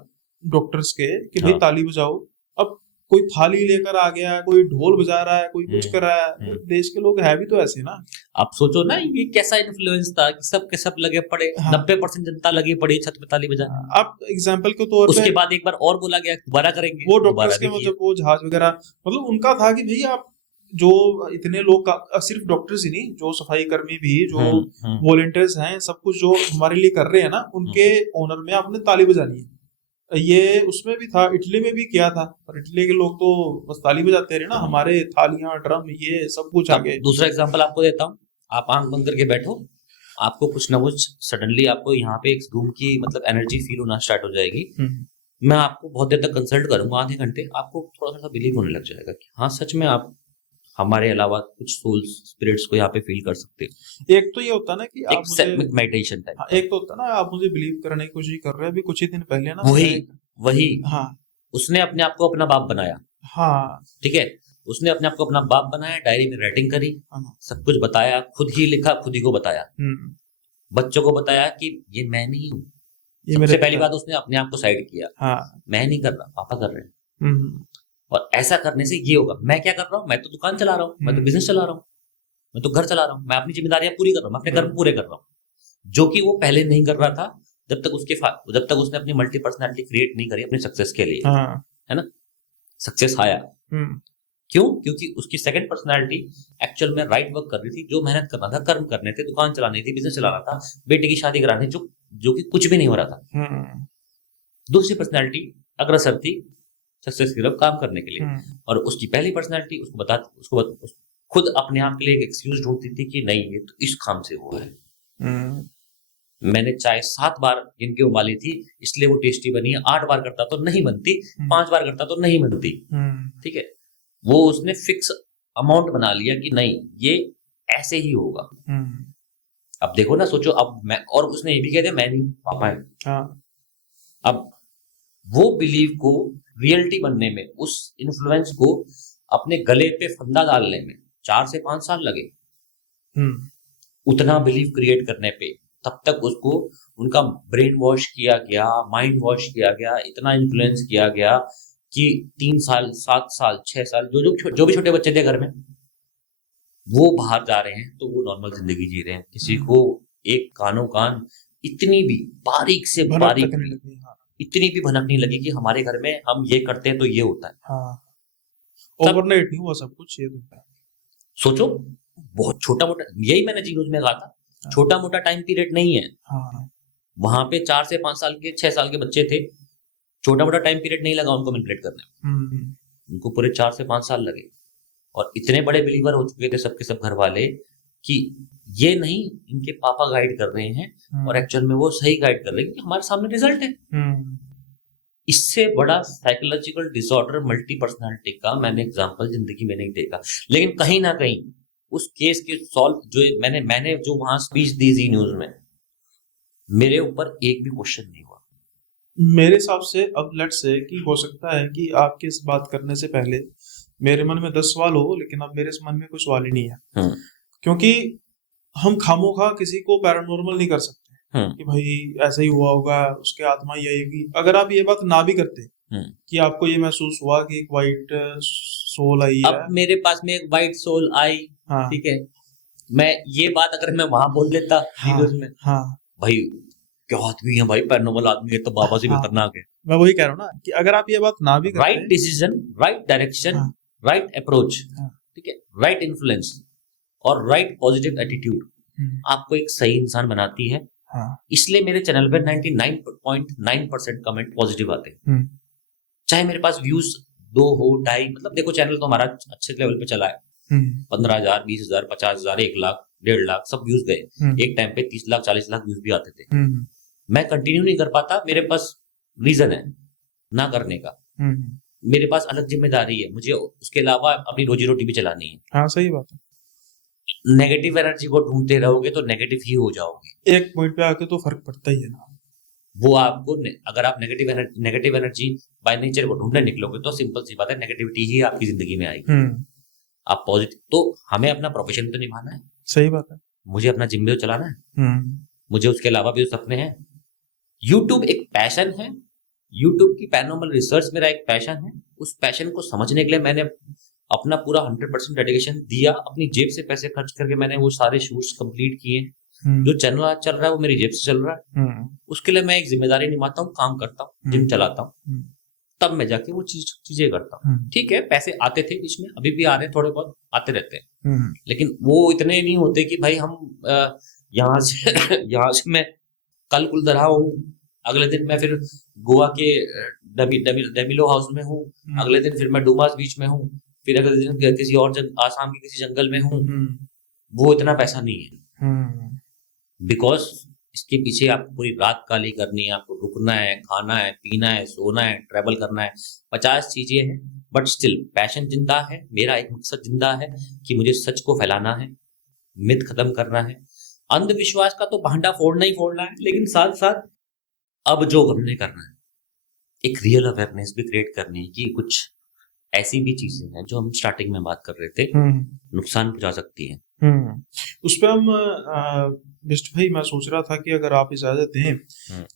डॉक्टर्स के कि भाई हाँ, ताली बजाओ। अब कोई थाली लेकर आ गया, कोई ढोल बजा रहा है, कोई कुछ कर रहा है, हम्म। देश के लोग है भी तो ऐसे ना। आप सोचो ना ये कैसा इन्फ्लुएंस था कि सब के सब लगे पड़े, हाँ, 90% जनता लगी पड़ी छत पे ताली बजाने में। आप एग्जाम्पल के तौर पे उसके बाद एक बार और बोला गया दोबारा करेंगे, वो दोबारा डॉक्टर्स के भी किया। मतलब वो जहाज वगैरह, मतलब उनका था कि भाई आप जो इतने लोग का, सिर्फ डॉक्टर्स ही नहीं, जो सफाई कर्मी भी, जो हम्म, वॉलेंटियर्स हैं, सब कुछ जो हमारे लिए कर रहे हैं ना, उनके ऑनर में आपने ताली बजानी है। ये उसमें भी था, इटली में भी किया था, पर इटली के लोग तो बस ताली बजाते रहे ना, हमारे थालियां ड्रम ये सब कुछ आ अब गए। दूसरा एग्जांपल आपको देता हूँ। आप आंख बंद करके बैठो, आपको कुछ ना कुछ सडनली आपको यहाँ पे एक रूम की मतलब एनर्जी फील होना स्टार्ट हो जाएगी। मैं आपको बहुत देर तक कंसल्ट करूंगा, आधे घंटे, आपको थोड़ा सा बिलीव होने लग जाएगा कि हाँ सच में आप हमारे अलावा कुछ सोल्स स्पिरिट्स को यहाँ पे फील कर सकते हो। एक तो ये होता ना कि आप मुझे, एक मेडिटेशन टाइप हाँ, का। एक तो होता ना आप मुझे बिलीव करने की कोशिश कर रहे हैं। अभी कुछ ही दिन पहले ना वही मैंने वही हाँ उसने अपने आप को अपना बाप बनाया, हाँ ठीक है। उसने अपने आप को अपना बाप बनाया, डायरी में राइटिंग करी, हाँ, सब कुछ बताया, खुद ही लिखा, खुद ही को बताया, हम्म, बच्चों को बताया कि ये मैं नहीं हूँ। ये मेरे सबसे पहली पिता, बात उसने अपने आप को साइड किया, हाँ, मैं नहीं कर रहा, पापा कर रहे हैं। हम्म, और ऐसा करने से ये होगा, मैं क्या कर रहा हूँ, मैं तो दुकान चला रहा हूँ, मैं तो बिजनेस चला रहा हूँ, मैं तो घर चला रहा हूँ, मैं अपनी जिम्मेदारियां पूरी कर रहा हूँ, मैं अपने कर्म पूरे कर रहा हूँ, जो कि वो पहले नहीं कर रहा था जब तक उसने अपनी मल्टी पर्सनैलिटी क्रिएट नहीं करी अपनी सक्सेस के लिए, हाँ, है ना। सक्सेस आया हम्म, क्यों? क्योंकि उसकी सेकंड पर्सनैलिटी एक्चुअल में राइट वर्क कर रही थी, जो मेहनत करना था, कर्म करने थे, दुकान चलानी थी, बिजनेस चलाना था, बेटे की शादी करानी, जो कि कुछ भी नहीं हो रहा था। हम्म, दूसरी पर्सनैलिटी अग्रसर थी सक्सेस की तरफ काम करने के लिए, हम्म, और उसकी पहली पर्सनैलिटी खुद अपने आप के लिए एक एक्सक्यूज ढूंढती थी कि नहीं ये तो इस काम से हुआ है। हम्म, मैंने चाय 7 बार गिन के उबाली थी इसलिए वो टेस्टी बनी है, 8 बार करता तो नहीं बनती, 5 बार करता तो नहीं बनती, ठीक है। वो उसने फिक्स अमाउंट बना लिया कि नहीं ये ऐसे ही होगा। अब देखो ना, सोचो, अब मैं, और उसने ये भी कह दिया मैं नहीं, पापा है। हाँ, अब वो बिलीव को रियलिटी बनने में, उस इन्फ्लुएंस को अपने गले पे फंदा डालने में 4 से 5 साल लगे। उतना बिलीव क्रिएट करने पे तब तक उसको उनका ब्रेन वॉश किया गया, माइंड वॉश किया गया, इतना इन्फ्लुएंस किया गया कि 3 साल, 7 साल, 6 साल, जो भी छोटे बच्चे थे घर में, वो बाहर जा रहे हैं तो वो नॉर्मल जिंदगी जी रहे हैं। किसी को एक कानो कान इतनी भी बारीक से भनक बारीक तक नहीं लगी, हाँ, इतनी भी भनक नहीं लगी कि हमारे घर में हम ये करते हैं तो ये होता है। हाँ, तब ओवरनाइट नहीं हुआ सब कुछ, ये तो है। सोचो, बहुत छोटा मोटा, यही मैंने जीरोज में कहा था, छोटा मोटा टाइम पीरियड नहीं है। हाँ, वहां पे 4 से 5 साल के, 6 साल के बच्चे थे, छोटा मोटा टाइम पीरियड नहीं लगा उनको मैनिपुलेट करने में, उनको पूरे 4 से 5 साल लगे। और इतने बड़े बिलीवर हो चुके थे सबके सब घर वाले कि ये नहीं इनके पापा गाइड कर रहे हैं, और एक्चुअल में वो सही गाइड कर रहे हैं, हमारे सामने रिजल्ट है। इससे बड़ा साइकोलॉजिकल डिसऑर्डर मल्टी पर्सनालिटी का मैंने एग्जांपल जिंदगी में नहीं देखा। लेकिन कहीं ना कहीं उस केस के सॉल्व जो मैंने जो वहां स्पीच दी जी न्यूज में, मेरे ऊपर एक भी क्वेश्चन नहीं हुआ। मेरे हिसाब से अब लेट्स से कि हो सकता है कि आपके इस बात करने से पहले मेरे मन में 10 सवाल हो, लेकिन अब मेरे मन में कोई सवाल ही नहीं है, क्योंकि हम खामोखा किसी को पैरानॉर्मल नहीं कर सकते कि भाई ऐसा ही हुआ होगा, उसके आत्मा ये आएगी। अगर आप ये बात ना भी करते कि आपको ये महसूस हुआ कि एक वाइट सोल आई है, अब मेरे पास में एक वाइट सोल आई, हाँ, ठीक है, मैं ये बात अगर मैं वहां बोल देता वीडियोस में, हाँ, भाई क्या आदमी है भाई, पैरानॉर्मल आदमी है तो बाबा से भी खतरनाक है। मैं वही कह रहा हूँ ना कि अगर आप ये बात ना भी करते, right decision, right direction, right approach, ठीक है, राइट इन्फ्लुएंस और राइट पॉजिटिव एटीट्यूड आपको एक सही इंसान बनाती है। इसलिए मेरे चैनल पे 99.9% कमेंट पॉजिटिव आते हैं, चाहे मेरे पास व्यूज 2 हो 2.5, मतलब देखो चैनल तो हमारा अच्छे लेवल पे चला है, 15,000, 20,000, 50,000, 1 लाख, 1.5 लाख सब व्यूज गए। एक टाइम पे 30 लाख, 40 लाख व्यूज भी आते थे। मैं कंटिन्यू नहीं कर पाता, मेरे पास रीजन है ना करने का, मेरे पास अलग जिम्मेदारी है, मुझे उसके अलावा अपनी रोजी रोटी भी चलानी है। हाँ, सही बात है। नेगेटिव एनर्जी को ढूंढते रहोगे तो नेगेटिव ही हो जाओगे। एक पॉइंट पे आके तो फर्क पड़ता ही है ना। वो आपको अगर आप नेगेटिव एनर्जी बाय नेचर को ढूंढने निकलोगे तो सिंपल सी बात है नेगेटिविटी ही आपकी जिंदगी में आएगी। आप पॉजिटिव, तो हमें अपना प्रोफेशन तो निभाना है, सही बात है, मुझे अपना जिम भी तो चलाना है, मुझे उसके अलावा भी तो सपने हैं। यूट्यूब एक पैशन है, यूट्यूब की पैरानॉर्मल रिसर्च मेरा एक पैशन है। उस पैशन को समझने के लिए मैंने अपना पूरा 100% डेडिकेशन दिया, अपनी जेब से पैसे खर्च करके मैंने वो सारे शूट्स कंप्लीट किए। जो चैनल आज चल रहा है वो मेरी जेब से चल रहा है, उसके लिए मैं एक जिम्मेदारी निभाता हूँ, काम करता हूँ, जिम चलाता हूँ, तब मैं जाके वो चीजें करता हूँ। ठीक है, पैसे आते थे बीच में, अभी भी आ रहे हैं, थोड़े बहुत आते रहते हैं, लेकिन वो इतने नहीं होते कि भाई हम यहाँ से मैं कल कुलदरा हूँ, अगले दिन मैं फिर गोवा के डेमिलो हाउस में हूँ, अगले दिन फिर मैं डूमास बीच में हूँ, फिर अगले दिन किसी और आसाम के किसी जंगल में हूँ। वो इतना पैसा नहीं है, बिकॉज इसके पीछे आपको पूरी रात काली करनी है, आपको रुकना है, खाना है, पीना है, सोना है, ट्रैवल करना है, 50 चीजें हैं, बट स्टिल पैशन जिंदा है। मेरा एक मकसद जिंदा है कि मुझे सच को फैलाना है, मिथ खत्म करना है, अंधविश्वास का तो भांडा फोड़ना ही फोड़ना है, लेकिन साथ साथ अब जो हमने करना है एक रियल अवेयरनेस भी क्रिएट करनी है कि कुछ ऐसी भी चीजें हैं जो हम स्टार्टिंग में बात कर रहे थे नुकसान पहुंचा सकती हैं। उस पे हम बिस्ट भाई, मैं सोच रहा था कि अगर आप इजाजत दें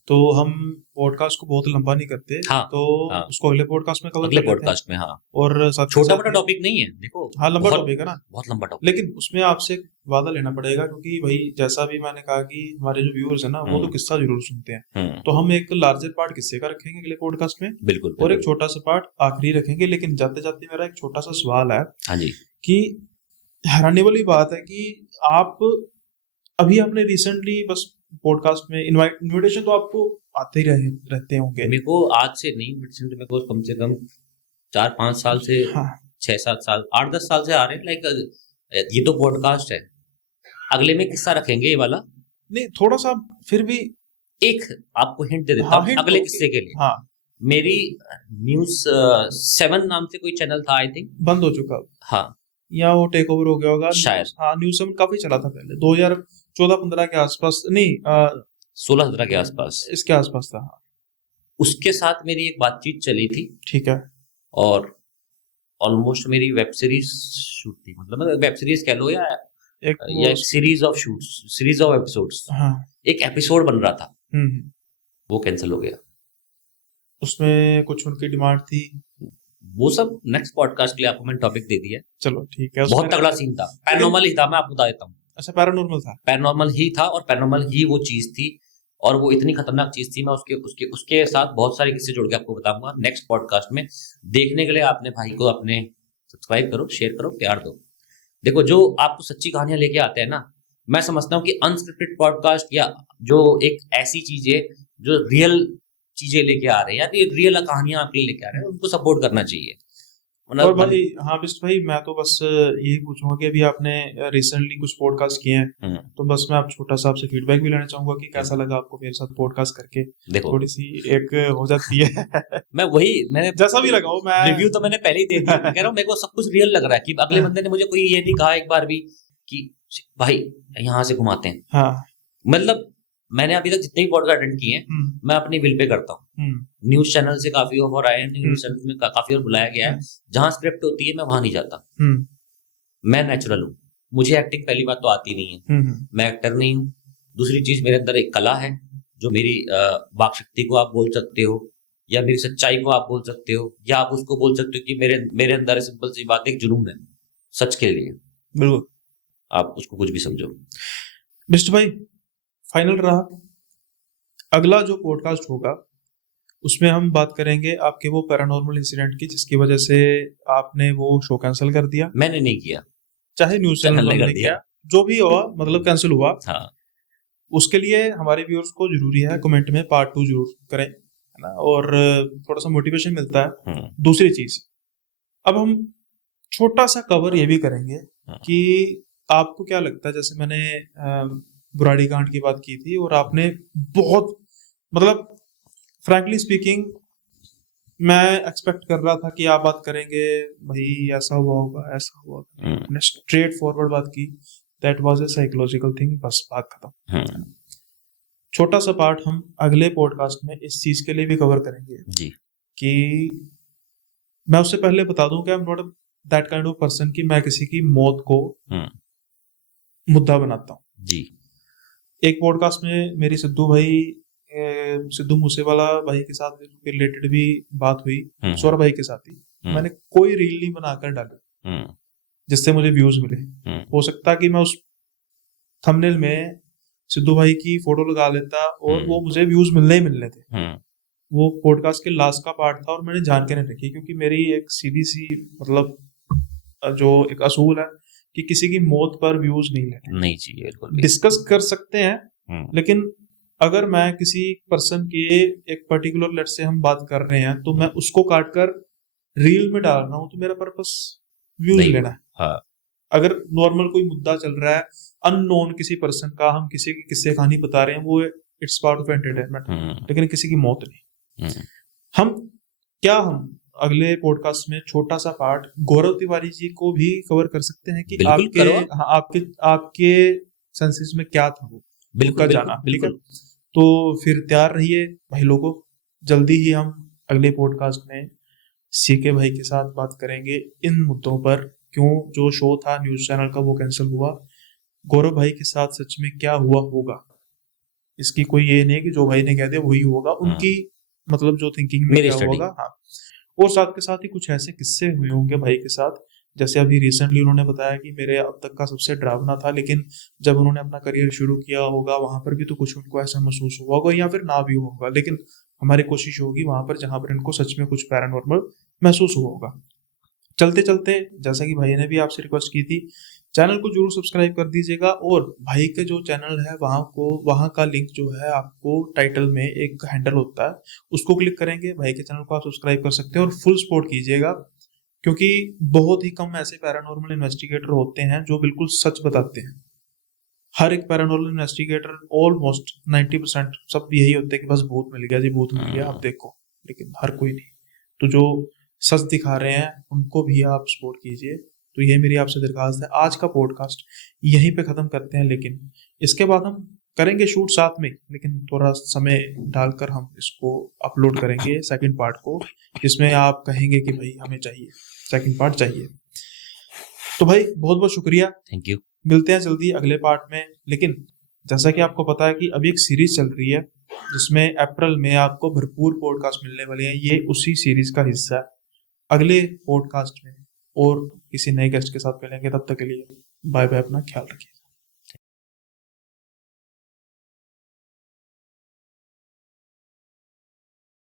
तो हम पॉडकास्ट को बहुत लंबा नहीं करते। हाँ, तो उसको अगले पॉडकास्ट में कवर अगले पॉडकास्ट में। हाँ, और छोटा बड़ा टॉपिक नहीं है, देखो हाँ लंबा टॉपिक है ना, बहुत लंबा टॉपिक, लेकिन उसमें आपसे वादा लेना पड़ेगा, क्योंकि भाई जैसा भी मैंने कहा कि हमारे जो व्यूअर्स है ना वो तो किस्सा जरूर सुनते हैं, तो हम एक लार्जर पार्ट किस्से का रखेंगे अगले पॉडकास्ट में, बिल्कुल, और एक छोटा सा पार्ट आखिरी रखेंगे। लेकिन जाते जाते मेरा एक छोटा सा सवाल है। हाँ जी। कि हैरानी वाली बात है कि आप अभी आपने रिसेंटली बस पॉडकास्ट में इनविटेशन तो आपको आते ही रहते होंगे। मेरे को आज से नहीं, मेरे को कम से कम 4-5 साल से, 6-7 साल, 8-10 साल से आ रहे हैं। लाइक ये तो पॉडकास्ट है, अगले में किस्सा रखेंगे ये वाला नहीं, थोड़ा सा फिर भी एक आपको हिंट दे देता हूँ अगले किस्से के लिए। हाँ, मेरी न्यूज 7 नाम से कोई चैनल था, आई थिंक बंद हो चुका। हाँ, या वो टेक ओवर हो गया होगा शायद। हाँ, न्यूज 7 काफी चला था पहले, 2014-15 के आसपास, नहीं 16-17 के आसपास, इसके आसपास था। उसके साथ मेरी एक बातचीत चली थी, ठीक है, और ऑलमोस्ट मेरी वेब सीरीज शूट थी, मतलब वेब सीरीज कह लो या एक series of shoots, series of episodes. हाँ, एक एपिसोड बन रहा था, वो कैंसिल हो गया। उसमें कुछ उनकी डिमांड थी, वो सब नेक्स्ट पॉडकास्ट के लिए आपको मैंने टॉपिक दे दिया। चलो ठीक है। बहुत तगड़ा सीन था, पैरानॉर्मल ही था, मैं आपको बता देता हूँ। अच्छा, पैरानॉर्मल था, पैरानॉर्मल ही था, और पैरानॉर्मल ही वो चीज थी, और वो इतनी खतरनाक चीज थी। मैं उसके साथ बहुत सारे किस्से जोड़ के आपको बताऊंगा नेक्स्ट पॉडकास्ट में। देखने के लिए आपने भाई को अपने सब्सक्राइब करो, शेयर करो, प्यार दो। देखो, जो आपको सच्ची कहानियां लेके आते हैं ना, मैं समझता हूँ कि अनस्क्रिप्टेड पॉडकास्ट या जो एक ऐसी चीजें जो रियल चीजें लेके आ रहे हैं, या रियल कहानियां आपके लिए लेके आ रहे हैं, उनको सपोर्ट करना चाहिए। और भाई हाँ बिस्ट भाई, मैं तो बस यही पूछूंगा कि अभी आपने रिसेंटली कुछ पॉडकास्ट किए हैं, तो बस मैं आप छोटा सा आपसे फीडबैक भी लेना चाहूंगा कि कैसा लगा आपको मेरे साथ पॉडकास्ट करके। देखो, थोड़ी सी एक हो जाती है मैंने जैसा भी लगा हो, मैं रिव्यू तो मैंने पहले ही दे दिया। मैं कह रहा हूँ मेरे को सब कुछ रियल लग रहा है, कि अगले बंदे ने मुझे कोई ये नहीं कहा एक बार भी कि भाई यहाँ से घुमाते हैं। हाँ, मतलब मैंने अभी तक जितने भी पॉडकास्ट अटेंड किए हैं, मैं अपनी विल पे करता हूँ। न्यूज चैनल से काफी ऑफर आए हैं, न्यूज चैनल में काफी और बुलाया गया है, जहां स्क्रिप्ट होती है मैं वहां नहीं जाता। मैं नेचुरल हूँ, मुझे एक्टिंग पहली बात तो आती नहीं है, मैं एक्टर नहीं हूँ। दूसरी चीज, मेरे अंदर एक कला है, जो मेरी वाक शक्ति को आप बोल सकते हो, या मेरी सच्चाई को आप बोल सकते हो, या आप उसको बोल सकते हो कि मेरे अंदर सिंपल सी बात, एक जुनून है सच के लिए। बिल्कुल, आप उसको कुछ भी समझो। बिस्ट भाई, फाइनल रहा, अगला जो पॉडकास्ट होगा उसमें हम बात करेंगे आपके वो पैरानॉर्मल इंसिडेंट की, जिसकी वजह से आपने वो शो कैंसिल कर दिया। मैंने नहीं किया, चाहे न्यूज चैनल ने कर दिया, जो भी हुआ, मतलब कैंसिल हुआ। हाँ, उसके लिए हमारे व्यूअर्स को जरूरी है कमेंट में पार्ट 2 जरूर करें, है ना, और थोड़ा सा मोटिवेशन मिलता है। दूसरी चीज, अब हम छोटा सा कवर ये भी करेंगे कि आपको क्या लगता है, जैसे मैंने बुराड़ी कांड की बात की थी, और आपने बहुत, मतलब फ्रैंकली स्पीकिंग मैं एक्सपेक्ट कर रहा था कि आप बात करेंगे भाई ऐसा हुआ होगा, ऐसा हुआ होगा। आपने स्ट्रेट फॉरवर्ड बात की, that was a psychological thing, बस बात खत्म। छोटा सा पार्ट हम अगले पॉडकास्ट में इस चीज के लिए भी कवर करेंगे जी कि मैं उससे पहले बता दूं कि I am not that kind of person कि मैं किसी की मौत को मुद्दा बनाता हूँ। जी एक पॉडकास्ट में मेरी सिद्धू मूसेवाला भाई के साथ रिलेटेड भी बात हुई, सौरभ भाई के साथ ही। मैंने कोई रील नहीं बनाकर डाली जिससे मुझे व्यूज मिले। हो सकता कि मैं उस थंबनेल में सिद्धू भाई की फोटो लगा लेता और वो मुझे व्यूज मिलने ही मिलने थे। वो पॉडकास्ट के लास्ट का पार्ट था और मैंने जान के नहीं रखी, क्योंकि मेरी एक सीधी सी मतलब जो एक असूल है कि किसी की मौत पर व्यूज नहीं चाहिए। बिल्कुल डिस्कस कर सकते हैं, लेकिन अगर मैं किसी पर्सन के एक पर्टिकुलर लेट से हम बात कर रहे हैं तो मैं उसको काट कर रील में डाल रहा हूँ तो मेरा पर्पस व्यूज लेना है। हाँ। अगर नॉर्मल कोई मुद्दा चल रहा है अननोन किसी पर्सन का, हम किसी की किस्से कहानी बता रहे हैं, वो इट्स पार्ट ऑफ एंटरटेनमेंट, लेकिन किसी की मौत नहीं। हम अगले पॉडकास्ट में छोटा सा पार्ट गौरव तिवारी जी को भी कवर कर सकते हैं कि आपके सेंसेस में क्या था वो बिल्कुल जाना। ठीक है, तो फिर तैयार रहिए भाई लोगों, जल्दी ही हम अगले पॉडकास्ट में सीके भाई के साथ बात करेंगे इन मुद्दों पर। क्यों जो शो था न्यूज चैनल का वो कैंसिल हुआ, गौरव भाई के साथ सच में क्या हुआ होगा, इसकी कोई ये नहीं है कि जो भाई ने कह दिया वही होगा, उनकी मतलब जो थिंकिंग में क्या होगा। हाँ, और साथ के साथ ही कुछ ऐसे किस्से हुए होंगे भाई के साथ, जैसे अभी रिसेंटली उन्होंने बताया कि मेरे अब तक का सबसे डरावना था, लेकिन जब उन्होंने अपना करियर शुरू किया होगा वहां पर भी तो कुछ उनको ऐसा महसूस हुआ होगा या फिर ना भी हुआ होगा, लेकिन हमारी कोशिश होगी वहां पर जहां पर इनको सच में कुछ पैरानॉर्मल महसूस हुआ होगा। चलते चलते जैसा कि भाई ने भी आपसे रिक्वेस्ट की थी, चैनल को जरूर सब्सक्राइब कर दीजिएगा, और भाई के जो चैनल है वहां का लिंक जो है आपको टाइटल में एक हैंडल होता है, उसको क्लिक करेंगे भाई के चैनल को आप सब्सक्राइब कर सकते हैं और फुल सपोर्ट कीजिएगा, क्योंकि बहुत ही कम ऐसे पैरानॉर्मल इन्वेस्टिगेटर होते हैं जो बिल्कुल सच बताते हैं। हर एक पैरानॉर्मल इन्वेस्टिगेटर ऑलमोस्ट 90% सब यही होते हैं कि बस भूत मिल गया जी, भूत मिल गया, आप देखो, लेकिन हर कोई नहीं। तो जो सच दिखा रहे हैं उनको भी आप सपोर्ट कीजिए। तो ये मेरी आपसे दरखास्त है। आज का पॉडकास्ट यहीं पे खत्म करते हैं, लेकिन इसके बाद हम करेंगे शूट साथ में, लेकिन थोड़ा समय डालकर हम इसको अपलोड करेंगे सेकंड पार्ट को, जिसमें आप कहेंगे कि भाई हमें चाहिए सेकंड पार्ट चाहिए। तो भाई बहुत बहुत शुक्रिया, थैंक यू। मिलते हैं जल्दी अगले पार्ट में। लेकिन जैसा कि आपको पता है कि अभी एक सीरीज चल रही है जिसमें अप्रैल में आपको भरपूर पॉडकास्ट मिलने वाले हैं, ये उसी सीरीज का हिस्सा है। अगले पॉडकास्ट में और किसी नए गेस्ट के साथ मिलेंगे, तब तक के लिए बाय बाय, अपना ख्याल रखिए।